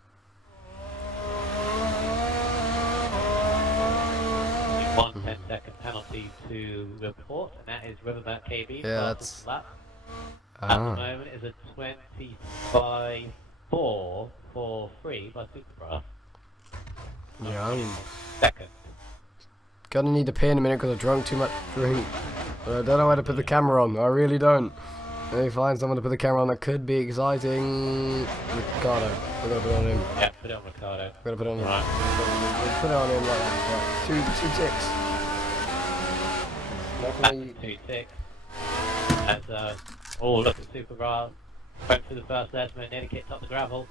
One 10-second penalty to report, and that is Riverbank KB. Yeah, that's... At the moment is a 25-4 for free by Supercraft. Yeah, I'm second. Gonna need to pee in a minute because I drank too much drink. But I don't know where to put the camera on. I really don't. Let me find someone to put the camera on that could be exciting. Ricardo. We're gonna put it on him. Yeah, put it on Ricardo. We're gonna put it on him. Right. We'll put it on him like that. Right. 2-6. 2-6. As oh, look at Supercraft. Went through the first lesson, nearly gets up the gravel.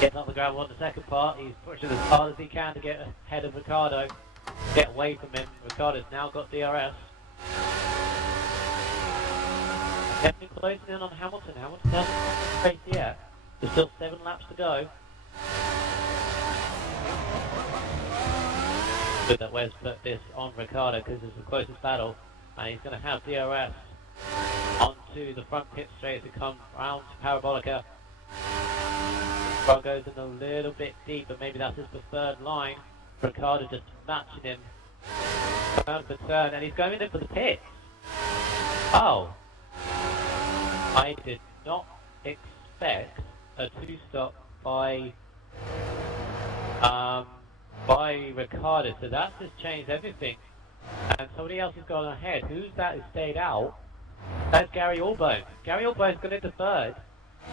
Gets up the gravel on the second part. He's pushing as hard as he can to get ahead of Ricardo. Get away from him. Ricardo's now got DRS. Definitely closing in on Hamilton. Hamilton hasn't raced yet. There's still 7 laps to go. Good that Wes put this on Ricardo because it's the closest battle, and he's going to have DRS onto the front pit straight as it comes round to Parabolica. Car goes in a little bit deep, but maybe that's his preferred line. Ricardo just matching him turn for turn, and he's going in for the pits. Oh, I did not expect a 2-stop by Ricardo, so that's just changed everything. And somebody else has gone ahead. Who's that who stayed out? That's Gary Allbone. Gary Allbone's gone into third,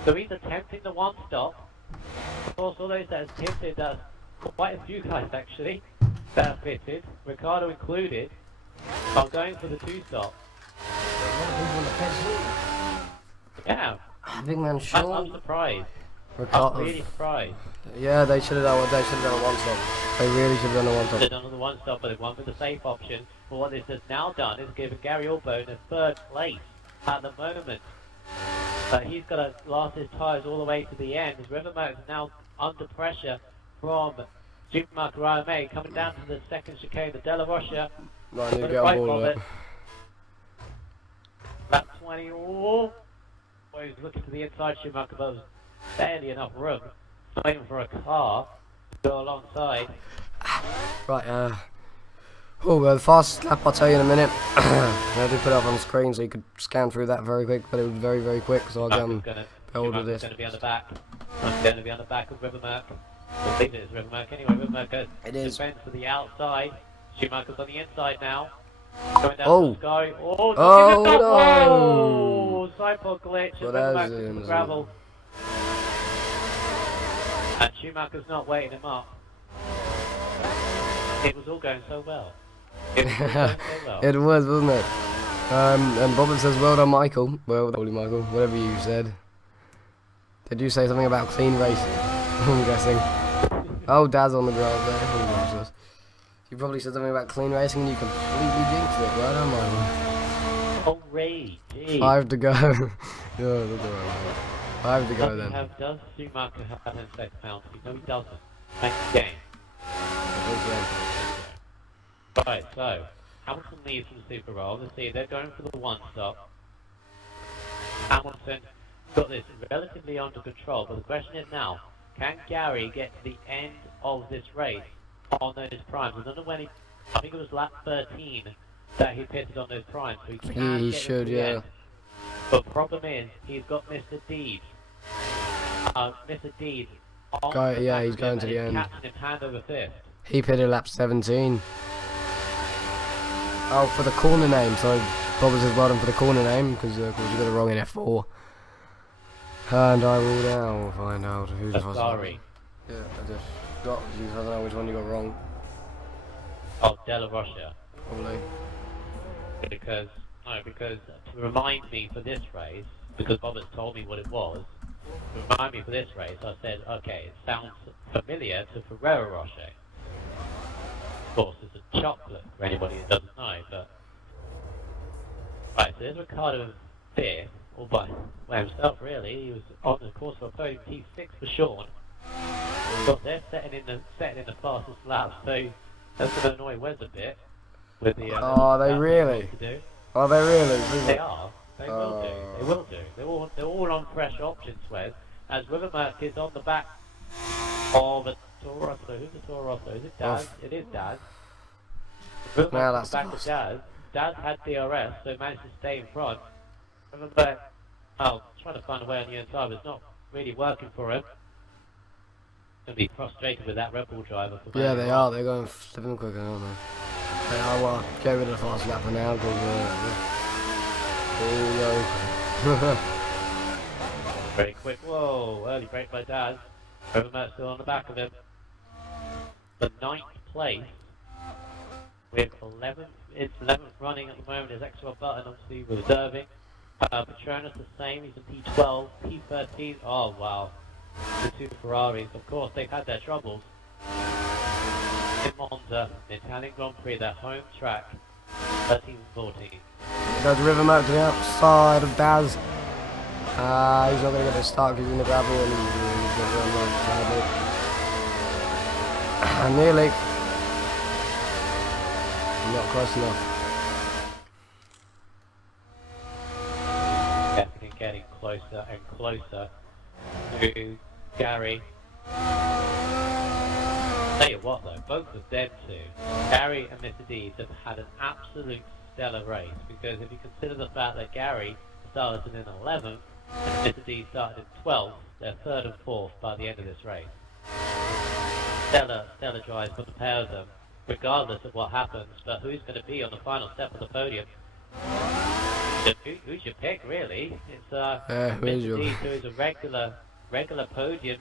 so he's attempting the 1-stop. Of course, all those that have pitted, quite a few guys actually that have pitted, Ricardo included, are going for the 2-stop. Yeah. Big man Sean. I'm surprised. Ricardo. I'm really surprised. Yeah, they should have done a 1-stop. They really should have done a 1-stop. They've done the 1-stop, but they've gone for the safe option. But what this has now done is given Gary Allbone a 3rd place at the moment. But he's got to last his tyres all the way to the end. His River Motor is now under pressure from Supermarket Ryan May coming down to the 2nd chicane, the Della Rocha. Right, need to get on board with it. Lap 20. Oh, he's looking to the inside. Schumacher, but there's barely enough room. Waiting for a car. Go alongside. Right, oh, well, the fastest lap I'll tell you in a minute. I did put it up on the screen so you could scan through that very quick, but it was very, very quick, so I'll go and build with this. Going to be on the back. I'm going to be on the back of Rivermark. I believe it is Rivermark anyway. Rivermark goes. It is. Defense to the outside. Schumacher's on the inside now. Going down Oh. to the sky. Oh, Oh, no! no. Whoa! Sidepod glitch. Well, And that Rivermark was into the it. gravel. And Schumacher's not waiting him up. It was all going so well. It was all going so well. It was, wasn't it? And Bobbert says, well done, Michael. Well done, Michael. Whatever you said. Did you say something about clean racing? I'm guessing. Oh, Dad's on the ground there. Oh, Jesus. You probably said something about clean racing and you completely jinxed it. Well done, Michael. Hooray! Gee. 5 to go. Yeah, that's alright. 5 to go then. Does Schumacher have an safe penalty? No, he doesn't. Thanks game. Right, so Hamilton leads from the Super Bowl. Obviously, they're going for the one stop. Hamilton got this relatively under control, but the question is now, can Gary get to the end of this race on those primes? I don't know when I think it was lap 13 that he pitted on those primes, so he can He get should, to the yeah. end. But problem is, he's got Mr. Deeds. Mr. Deeds on the Yeah, back he's of going him to and the is end. catching him hand over fist. He pitted lap 17. Oh, for the corner name. So Bobbert says well done for the corner name, because of course you got it wrong in F4. And I will now find out who's the first. Sorry. Yeah, I just got you. I don't know which one you got wrong. Oh, Della Rocha. Probably. Because to remind me for this race, because Bobbert's told me what it was, to remind me for this race, I said, okay, it sounds familiar to Ferrero Rocher. Of course, it's a chocolate for anybody who doesn't know, but... Right, so there's Ricardo fifth, all by himself really. He was on the course for a podium, P6 for Sean. But they're setting in the fastest lap, so that's going to annoy Wes a bit. With the, Oh, they really? to do. Are they really? They are. They will do. They will do. They're all on fresh options, Wes. As Rivermark is on the back of a Toro Rosso. Who's the Toro Rosso? Is it Daz? It is Daz. Rivermark Now on that's the back of Daz. Daz had DRS, so managed to stay in front. Rivermark, trying to find a way on the inside, but it's not really working for him. Going to be frustrated with that Red Bull driver. For Yeah, they are. They're going flipping quicker, aren't they? They are. Well, get rid of the fast lap for now, because very quick. Whoa, early break by Daz. Rivermark still on the back of him. The 9th place with 11th. It's 11th running at the moment. Is XRL Button obviously reserving. Petronas the same. He's in P12, P13. Oh wow, the two Ferraris. Of course, they've had their troubles. In Monza, the Italian Grand Prix, their home track, 13-14. Goes Rivermark to the outside of Daz. He's not going to get the start because he's in the gravel and he's nearly. Not close enough. Definitely getting closer and closer to Gary. Tell you what though, both of them two, Gary and Mr. Deeds, have had an absolute stellar race, because if you consider the fact that Gary started in 11th and Mr. Deeds started in 12th, they're 3rd and 4th by the end of this race. Stellar drives for the pair of them, regardless of what happens. But who's going to be on the final step of the podium? Who's your pick, really? It's Mr. Deeds, who is a regular podium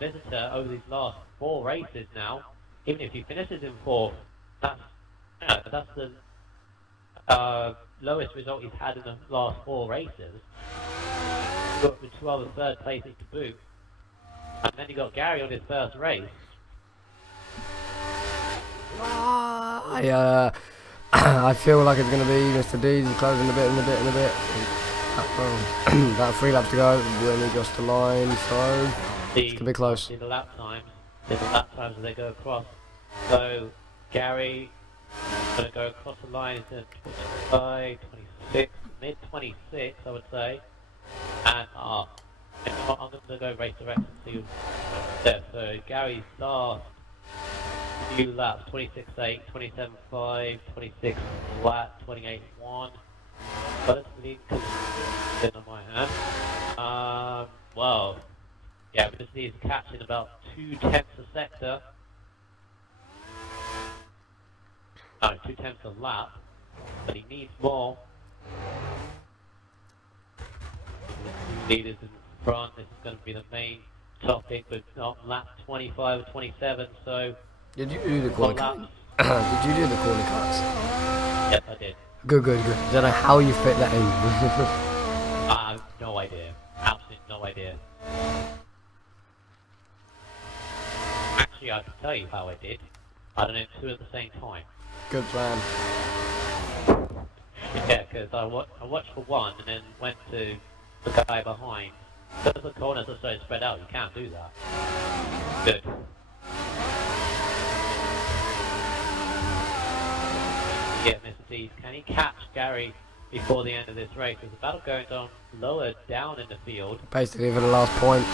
visitor over these last 4 races now. Even if he finishes in 4th, that's the lowest result he's had in the last 4 races. You've got the 2 other 3rd places to boot, and then you got Gary on his first race. I feel like it's going to be Mr. Deeds closing a bit. About 3 laps to go. We only just the line, so it's going to be close. In the lap times as they go across. So Gary going to go across the line into 25, 26, mid 26, I would say. And You know what, I'm going to go race direct and see who's there. So Gary starts few laps, 26.8, 27.5, 26 flat, 28.1. Relatively consistent on my hand. Well, yeah, we just need to catch in about 2/10 a sector. No, 2/10 a lap. But he needs more. Leaders in front, this is going to be the main topic, but not lap 25 or 27, so... Did you do the corner cuts? Did you do the corner cuts? Yes, I did. Good. Don't know how you fit that in. I have no idea. Absolutely no idea. Actually, I can tell you how I did. I done it two at the same time. Good plan. Yeah, because I watched for one and then went to the guy behind. Because the corners are so spread out, you can't do that. Good. Yeah, Mr. Dees, can he catch Gary before the end of this race? There's a battle going on lower down in the field. Basically for the last point.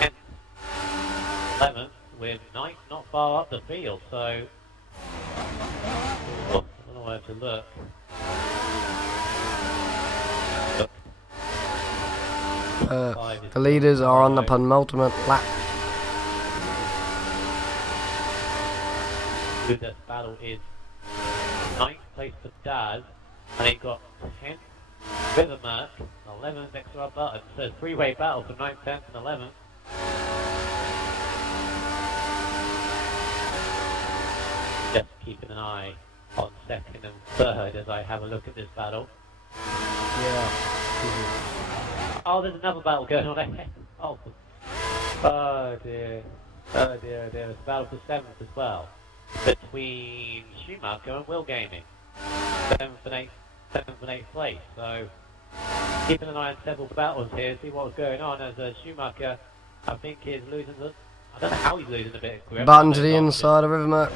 10th, 11th, with 9th not far up the field, so... Oh, I don't know where to look. The leaders are on the penultimate lap. This battle is 9th place for Daz, and he got 10th Rivermark, 11th XRL Button, so it's a three-way battle for 9th, 10th and 11th. Just keeping an eye on 2nd and 3rd as I have a look at this battle. Yeah. Oh, there's another battle going on ahead. Oh dear. Oh dear. It's a battle for 7th as well. Between Schumacher and Will Gaming. 7th and 8th place. So, keeping an eye on several battles here, see what's going on as Schumacher, I think, is losing the... I don't know how he's losing a bit of grip. Button to the inside of Rivermark.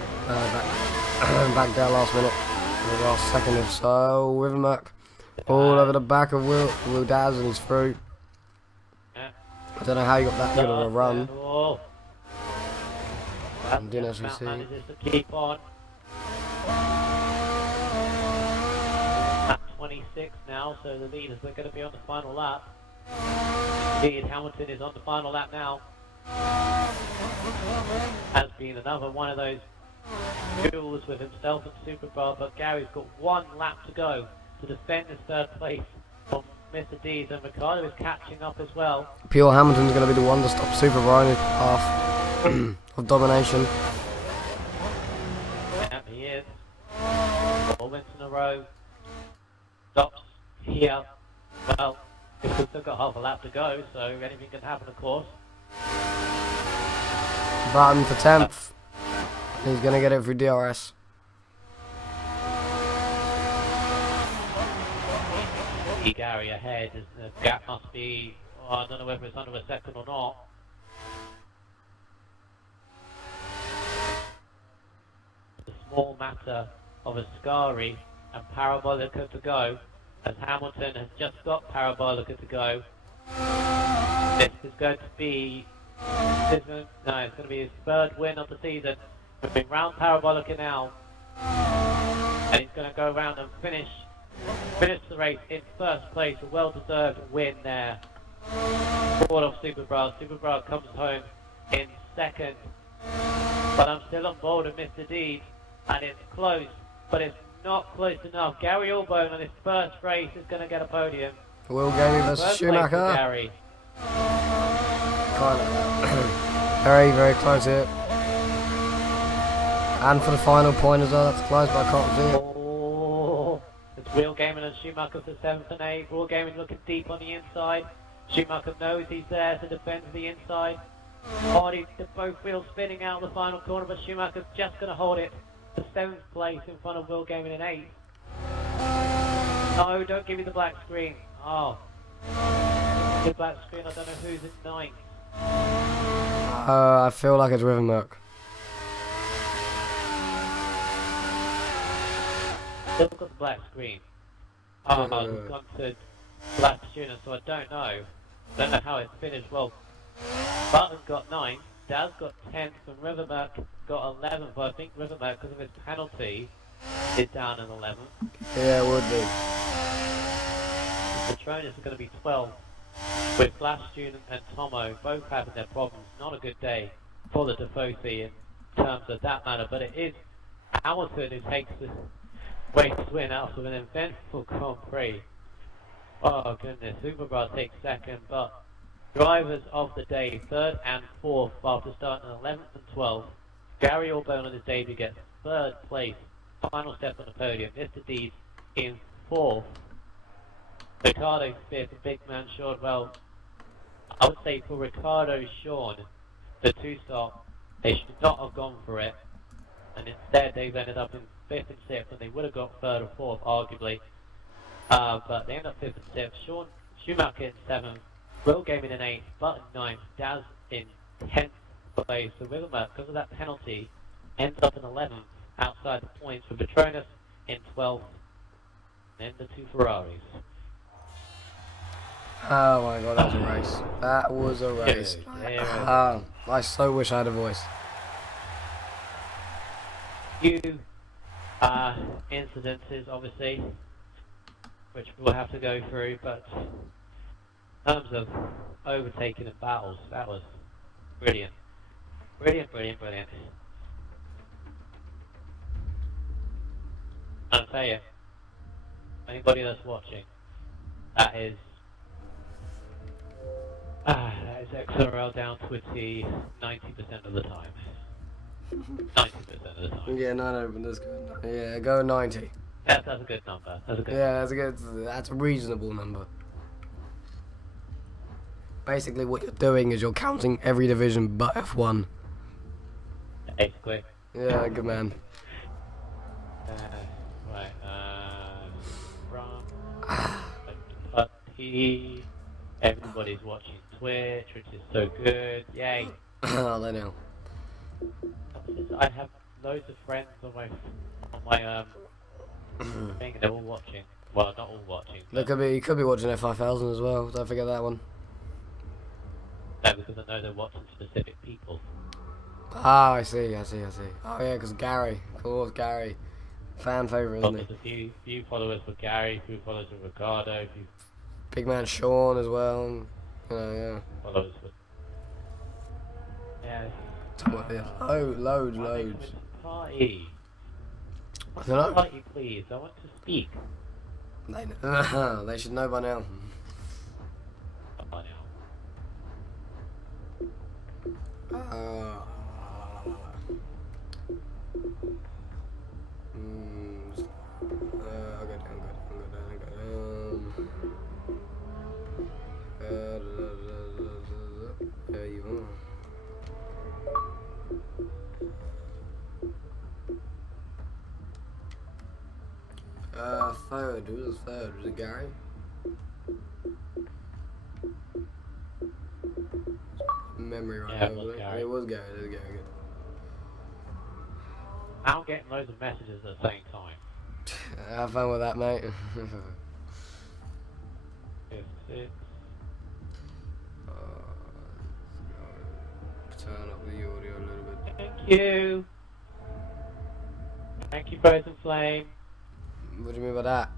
Back down last minute. The last second or so. Rivermark. All over the back of Will Daz and he's through. Yeah. I don't know how you got that good of a run. I didn't actually see. Manages to keep on. Lap 26 now, so the leaders are going to be on the final lap. Indeed, Hamilton is on the final lap now. Has been another one of those duels with himself and Superbar, but Gary's got one lap to go to defend his 3rd place from Mr. Dees, and Ricardo is catching up as well. Pure Hamilton's going to be the one to stop Superbar in his path of domination. Yeah, he is. 4 wins in a row. Stops here. Well, we've still got half a lap to go, so anything can happen, of course. Button for 10th. He's going to get it through DRS. Gary ahead, the gap must be, oh, I don't know whether it's under a second or not. The small matter of Ascari and Parabolica to go, as Hamilton has just got Parabolica to go. This is going to be, it's going to be his 3rd win of the season. We've been round Parabolica now, and he's going to go around and finish the race in 1st place, a well-deserved win there. Forward of Superbra. Superbra comes home in 2nd, but I'm still on board with Mr. Dees, and it's close, but it's not close enough. Gary Allbone on his 1st race is going to get a podium. Will Gaming versus Schumacher. Gary. Very close here. And for the final point as well, that's close, but I can't see it. It's Will Gaming and Schumacher for 7th and 8th. Will Gaming looking deep on the inside. Schumacher knows he's there to defend the inside. Hardy, both wheels spinning out the final corner, but Schumacher's just going to hold it to 7th place in front of Will Gaming in 8th. No, don't give me the black screen. Oh. The black screen, I don't know who's in 9th. I feel like it's Rivermark. Still got the black screen. Oh, we've gone to black tuner, so I don't know. Don't know how it finished. Well, Button got 9, Daz got 10th, and Riverback got 11th. But I think Riverback, because of his penalty, is down in 11th. Yeah, it would be. Patronus is going to be 12th, with Flash Student and Tomo both having their problems. Not a good day for the Tifosi in terms of that matter, but it is Hamilton who takes the race win out of an eventful Grand Prix. Oh goodness, Superbras takes second, but drivers of the day, 3rd and 4th after starting 11th and 12th. Gary Allbone on his debut gets 3rd place, final step on the podium. Mr. Deeds in 4th. Ricardo 5th, and Big Man Sean. Well, I would say for Ricardo Sean, the 2-stop, they should not have gone for it, and instead they've ended up in 5th and 6th, and they would have got 3rd or 4th, arguably. But they end up 5th and 6th. Sean Schumacher in 7th, Will Gaming in 8th, Button 9th, Daz in 10th place. So Rivermark, because of that penalty, ends up in 11th, outside the points, with Patronus in 12th, and then the 2 Ferraris. Oh my god, that was a race. That was a race. I so wish I had a voice. Few incidences, obviously, which we'll have to go through, but in terms of overtaking and battles, that was brilliant. Brilliant, brilliant, brilliant. I'll tell you, anybody that's watching, that is XRL down to a T 90% of the time. 90% of the time. Yeah, no, but that's good. Yeah, go 90. That's a good number. That's a good Yeah, that's a reasonable number. Basically, what you're doing is you're counting every division but F1. Basically. Yeah, good man. From everybody's watching Twitch, which is so good. Yay! Oh, I know. I have loads of friends on my thing. They're all watching. Well, not all watching. You could be watching F5000 as well. Don't forget that one. No, because I know they're watching specific people. Ah, I see. Oh yeah, because Gary. Of course, Gary. Fan favourite, isn't he? There's a few followers for Gary, few followers for Ricardo, few Big man Sean as well. Yeah. followers for... Yeah. Loads. Party. I don't know. Party, please. I want to speak. They should know by now. By now. I'll go down. There you are. Third. Who was third? Was it Gary? Memory right Yeah, now. It was Gary. Good. I'm getting loads of messages at the same time. Have fun with that, mate. It's Turn up the audio a little bit. Thank you. Thank you, Frozen Flame. What do you mean by that?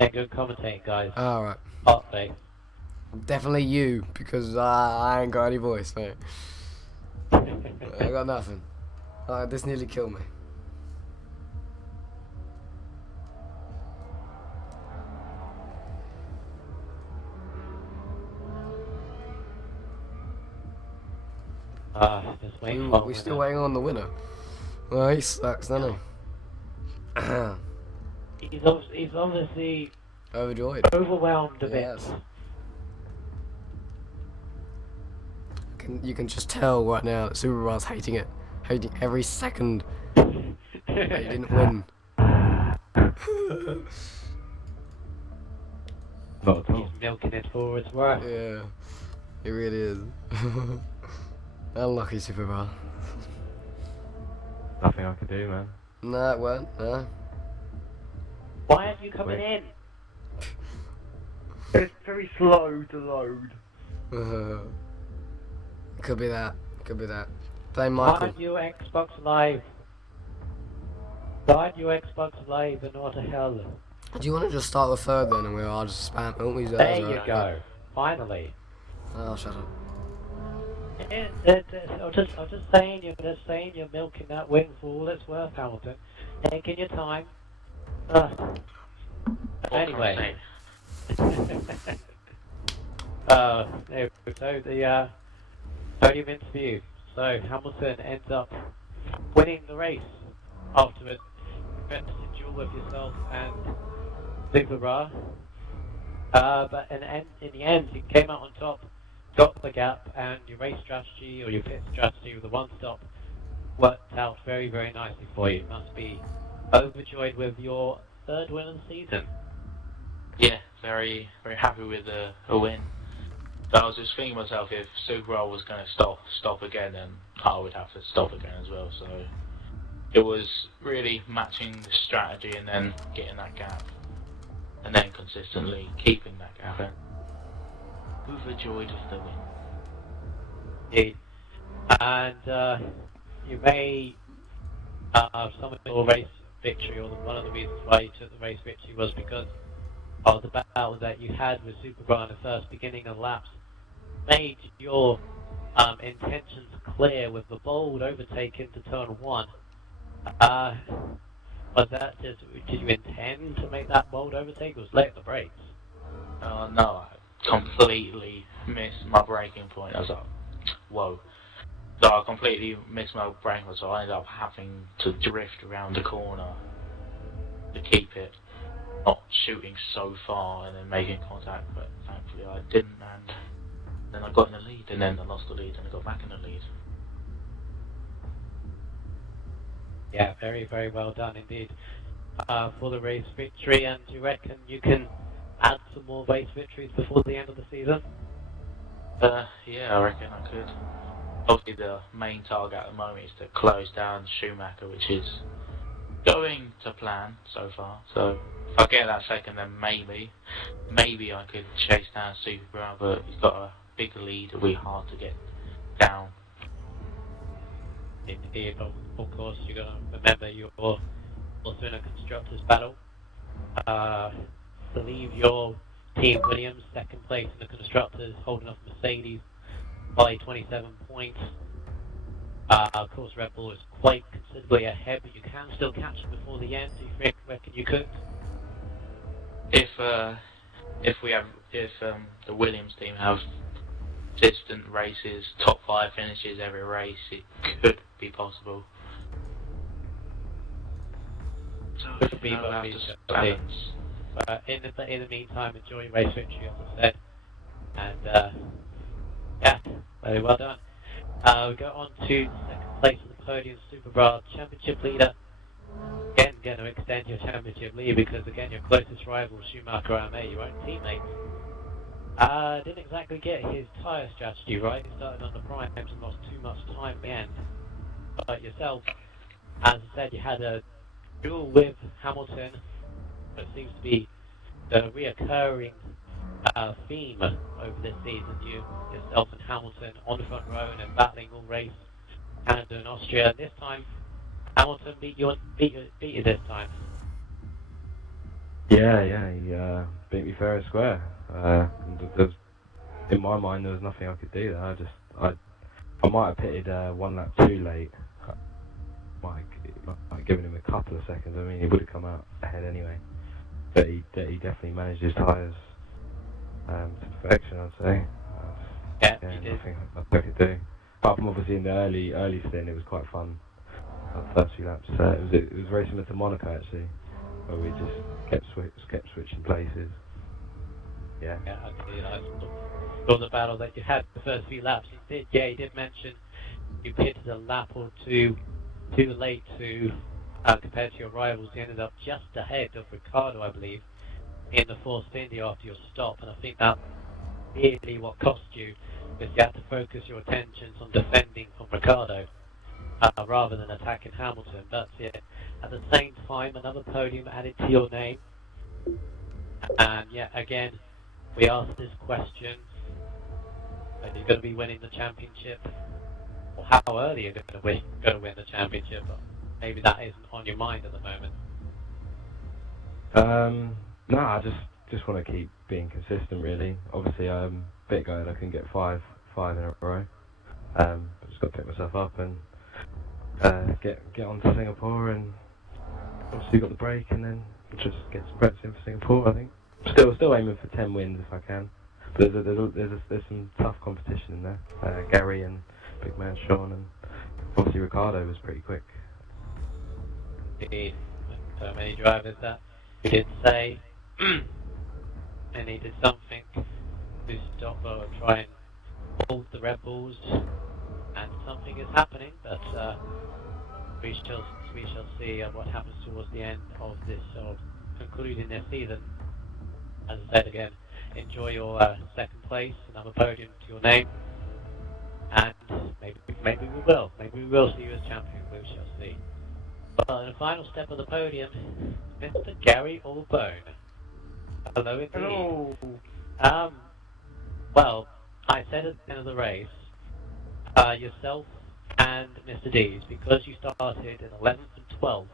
Yeah, good commentating, guys. Alright. Hot face. Definitely you, because I ain't got any voice, mate. I got nothing. This nearly killed me. Just waiting for We're still waiting on the winner. Well, he sucks, doesn't he? He's obviously Overjoyed. overwhelmed a Yes. bit. You can just tell right now that Superbar's hating it. Hating every second that he didn't win. He's milking it for its worth. Yeah, he really is. Unlucky Superbar. Nothing I can do, man. Nah, it weren't. Nah. Why aren't you coming in? It's very slow to load. Could be that. Could be that. Blame Michael. Find your Xbox Live. Find your Xbox Live and what the hell? Do you want to just start the third then, and I'll just spam? Won't we? There you go. Finally. Oh, shut up. I'm just saying, you're milking that win for all it's worth, Hamilton. Taking your time. Anyway. So the podium interview. So Hamilton ends up winning the race afterwards. Best duel with yourself and Super Bra. But in the end, you came out on top, got the gap, and your race strategy or your pit strategy with the one stop worked out very, very nicely for you. Must be overjoyed with your third win of the season. Yeah, very, very happy with a win. So I was just thinking to myself, if Super was going to stop again, then I would have to stop again as well. So it was really matching the strategy and then getting that gap, and then consistently keeping that gap. And overjoyed with the win. Indeed. And you may some of your race victory, or one of the reasons why you took the race victory was because of the battle that you had with Superbra in the first beginning of laps, made your intentions clear with the bold overtake into turn 1. Was that just, did you intend to make that bold overtake, or was late on the brakes? No, I completely missed my braking point. I was like, whoa. So I completely missed my braking point, so I ended up having to drift around the corner to keep it not shooting so far and then making contact, but thankfully I didn't, and then I got in the lead, and then I lost the lead, and I got back in the lead. Yeah, very, very well done indeed for the race victory. And do you reckon you can add some more race victories before the end of the season? Yeah, I reckon I could. Obviously the main target at the moment is to close down Schumacher, which is going to plan so far. So if I get that second, then maybe I could chase down Super, but he's got a big lead. It'll be hard to get down. Indeed, of course, you're going to remember you're also in a constructors battle. Believe your team Williams, second place in the constructors, holding off Mercedes by 27 points. Of course, Red Bull is quite considerably ahead, but you can still catch them before the end. Do you reckon you could? If the Williams team have consistent races, top 5 finishes every race, it could be possible. So Could be, I'll but have we to shall balance. But in the meantime, enjoy your race victory, as I said. And yeah, very well done. We go on to second place of the podium, Superbra championship leader. Again, going to extend your championship lead because again, your closest rival, Schumacher Ame, your own teammate, didn't exactly get his tyre strategy right. He started on the primes and lost too much time at the end. But yourself, as I said, you had a duel with Hamilton, but it seems to be the reoccurring theme over this season. Yourself and Hamilton on the front row and then battling all race, Canada and Austria. And this time, Hamilton beat you this time. Yeah, he beat me fair and square. In my mind, there was nothing I could do there. I might have pitted 1 lap too late. Might have given him a couple of seconds. I mean, he would have come out ahead anyway. But he definitely managed his tyres to perfection, I'd say. Yeah, he did. Nothing I could do. Apart from obviously in the early stint, it was quite fun. The first few laps. It was very similar to Monaco actually, where we just kept switching places. Yeah. Yeah, I saw the battle that you had the first few laps. He did mention you pitted a lap or two too late to compared to your rivals. You ended up just ahead of Ricciardo, I believe, in the forced Indy after your stop, and I think that really what cost you, because you had to focus your attentions on defending from Ricciardo rather than attacking Hamilton. But yeah, at the same time, another podium added to your name, and yeah, again, we asked this question, are you going to be winning the championship? Or how early are you going to win the championship? Or maybe that isn't on your mind at the moment. No, I just want to keep being consistent, really. Obviously, I'm a bit gutted I couldn't get five in a row. I just got to pick myself up and get on to Singapore, and obviously got the break, and then just get some preps in for Singapore. I think still aiming for 10 wins if I can. But there's some tough competition in there. Gary and big man Sean, and obviously Ricardo was pretty quick. Indeed, so many drivers that we did say they needed something to stop or try and hold the Red Bulls, and something is happening, but we shall see what happens towards the end of this, or concluding this season. As I said again, enjoy your second place, another podium to your name, and maybe we will see you as champion. We shall see. Well, in the final step of the podium, Mr. Gary Allbone. Hello indeed. Hello. Well, I said at the end of the race, yourself and Mr. Dees, because you started in 11th and 12th,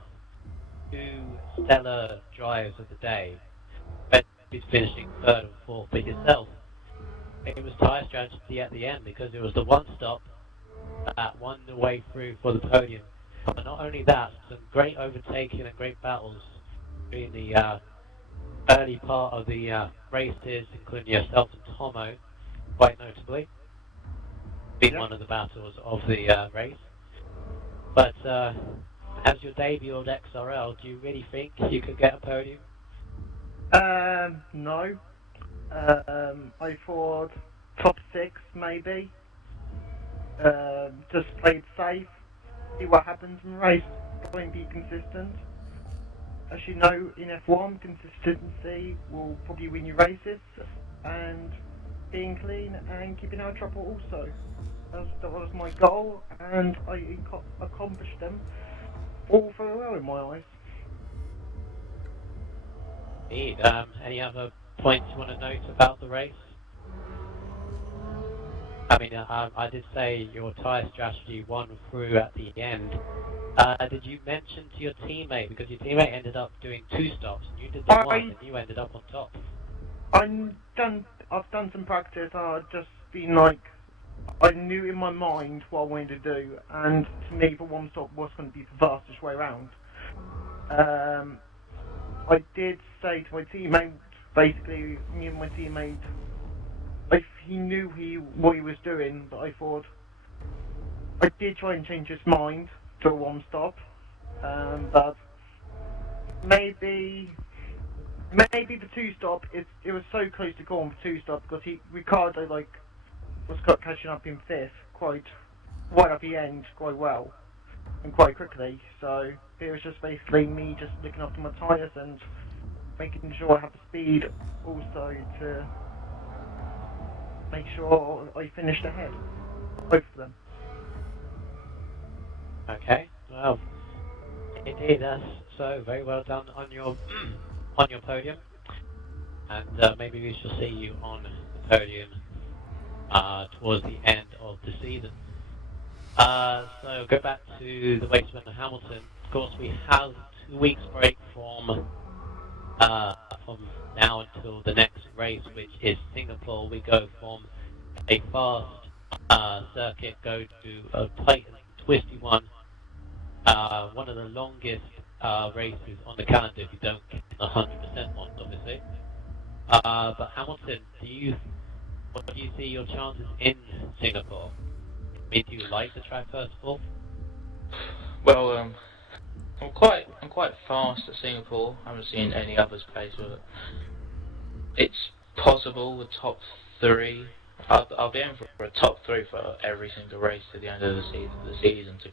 two stellar drives of the day, Bentley's finishing 3rd and 4th, but yourself, it was tyre strategy at the end, because it was the one stop that won the way through for the podium. But not only that, some great overtaking and great battles during the early part of the races, including yourself and Tomo, quite notably, being one of the battles of the race. But as your debut on XRL, do you really think you could get a podium? No. I thought top 6 maybe. Just play it safe. See what happens in the race. Try and be consistent. As you know, in F1, consistency will probably win you races, and being clean and keeping out of trouble also. That was my goal, and I accomplished them all very well in my eyes. Indeed. Any other points you want to note about the race? I mean, I did say your tyre strategy won through at the end. Did you mention to your teammate, because your teammate ended up doing 2 stops, and you did the 1, and you ended up on top? I've done some practice. I've just been like, I knew in my mind what I wanted to do, and to me, the 1 stop was going to be the fastest way around. I did say to my teammate, basically, me and my teammate, he knew what he was doing, but I thought, I did try and change his mind to a 1 stop, but maybe the 2 stop, it was so close to calling for 2 stop, because Ricardo was catching up in 5th, quite right at the end, quite well, and quite quickly, so it was just basically me just looking after my tyres and making sure I have the speed also to make sure I finished ahead, both of them. Okay, well, indeed, that's so very well done on your podium, and maybe we shall see you on the podium towards the end of the season. So go back to the Wasteland of Hamilton. Of course, we have 2 weeks break from now until the next race, which is Singapore. We go from a fast circuit, go to a tight and twisty one. One of the longest races on the calendar if you don't get the 100% ones, obviously. But Hamilton, what do you see your chances in Singapore? I mean, do you like the track first of all? Well, I'm quite fast at Singapore. I haven't seen any others place with it. It's possible with top 3. I'll be aiming for a top 3 for every single race to the end of the season to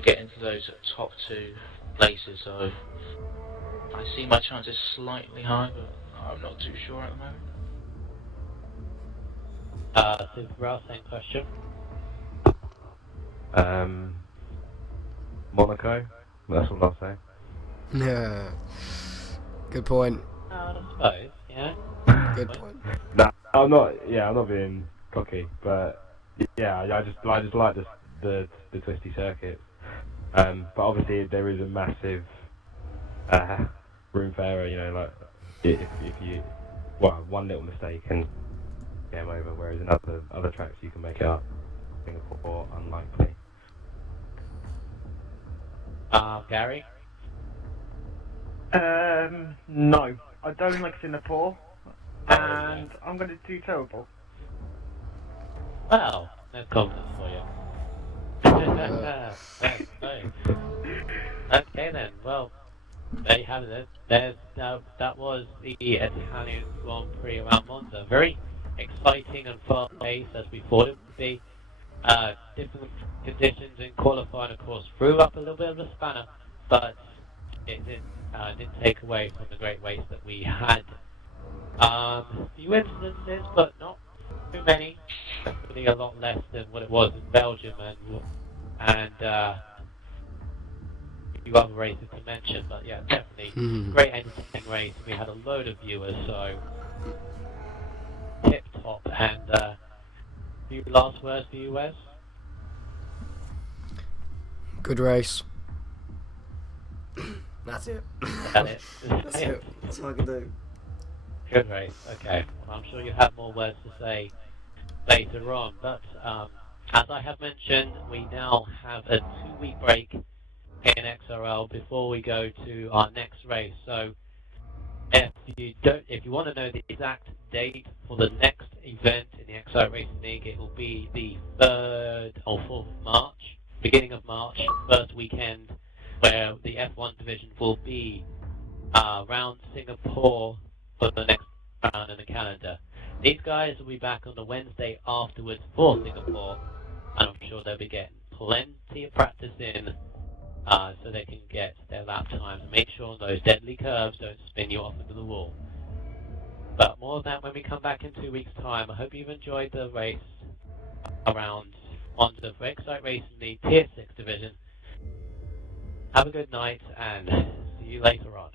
get into those top 2 places. So I see my chances slightly high, but I'm not too sure at the moment. Super Brass, same question. Monaco, that's what I'll say. Yeah. Good point. I suppose, yeah. Good point. No, I'm not. Yeah, I'm not being cocky, but yeah, I just like the twisty circuit. But obviously there is a massive room for error. You know, like if you one little mistake and game over. Whereas in other tracks you can make it up. Singapore, unlikely. Gary? No. I don't like Singapore, and I'm going to do terrible. Well, there's confidence for you. Okay then, well, there you have it. That was the Italian Grand Prix around Monza. Very exciting and fast race as we thought it would be. Different conditions in qualifying, of course, threw up a little bit of a spanner, but it didn't take away from the great race that we had. A few incidences, but not too many. Definitely a lot less than what it was in Belgium and a few other races to mention. But yeah, definitely great entertaining race. We had a load of viewers, so tip top. And few last words for you, Wes? Good race. That's it. That it? That's it. That's all I can do. Good race. Okay. Well, I'm sure you have more words to say later on, but as I have mentioned, we now have a 2-week break in XRL before we go to our next race. So if you want to know the exact date for the next event in the XR Racing League, it will be the 3rd or 4th of March, beginning of March, first weekend, where the F1 division will be around Singapore for the next round in the calendar. These guys will be back on the Wednesday afterwards for Singapore, and I'm sure they'll be getting plenty of practice in so they can get their lap times and make sure those deadly curves don't spin you off into the wall. But more of that when we come back in 2 weeks' time. I hope you've enjoyed the race around Monza for Excite Racing League Tier 6 division. Have a good night and see you later on.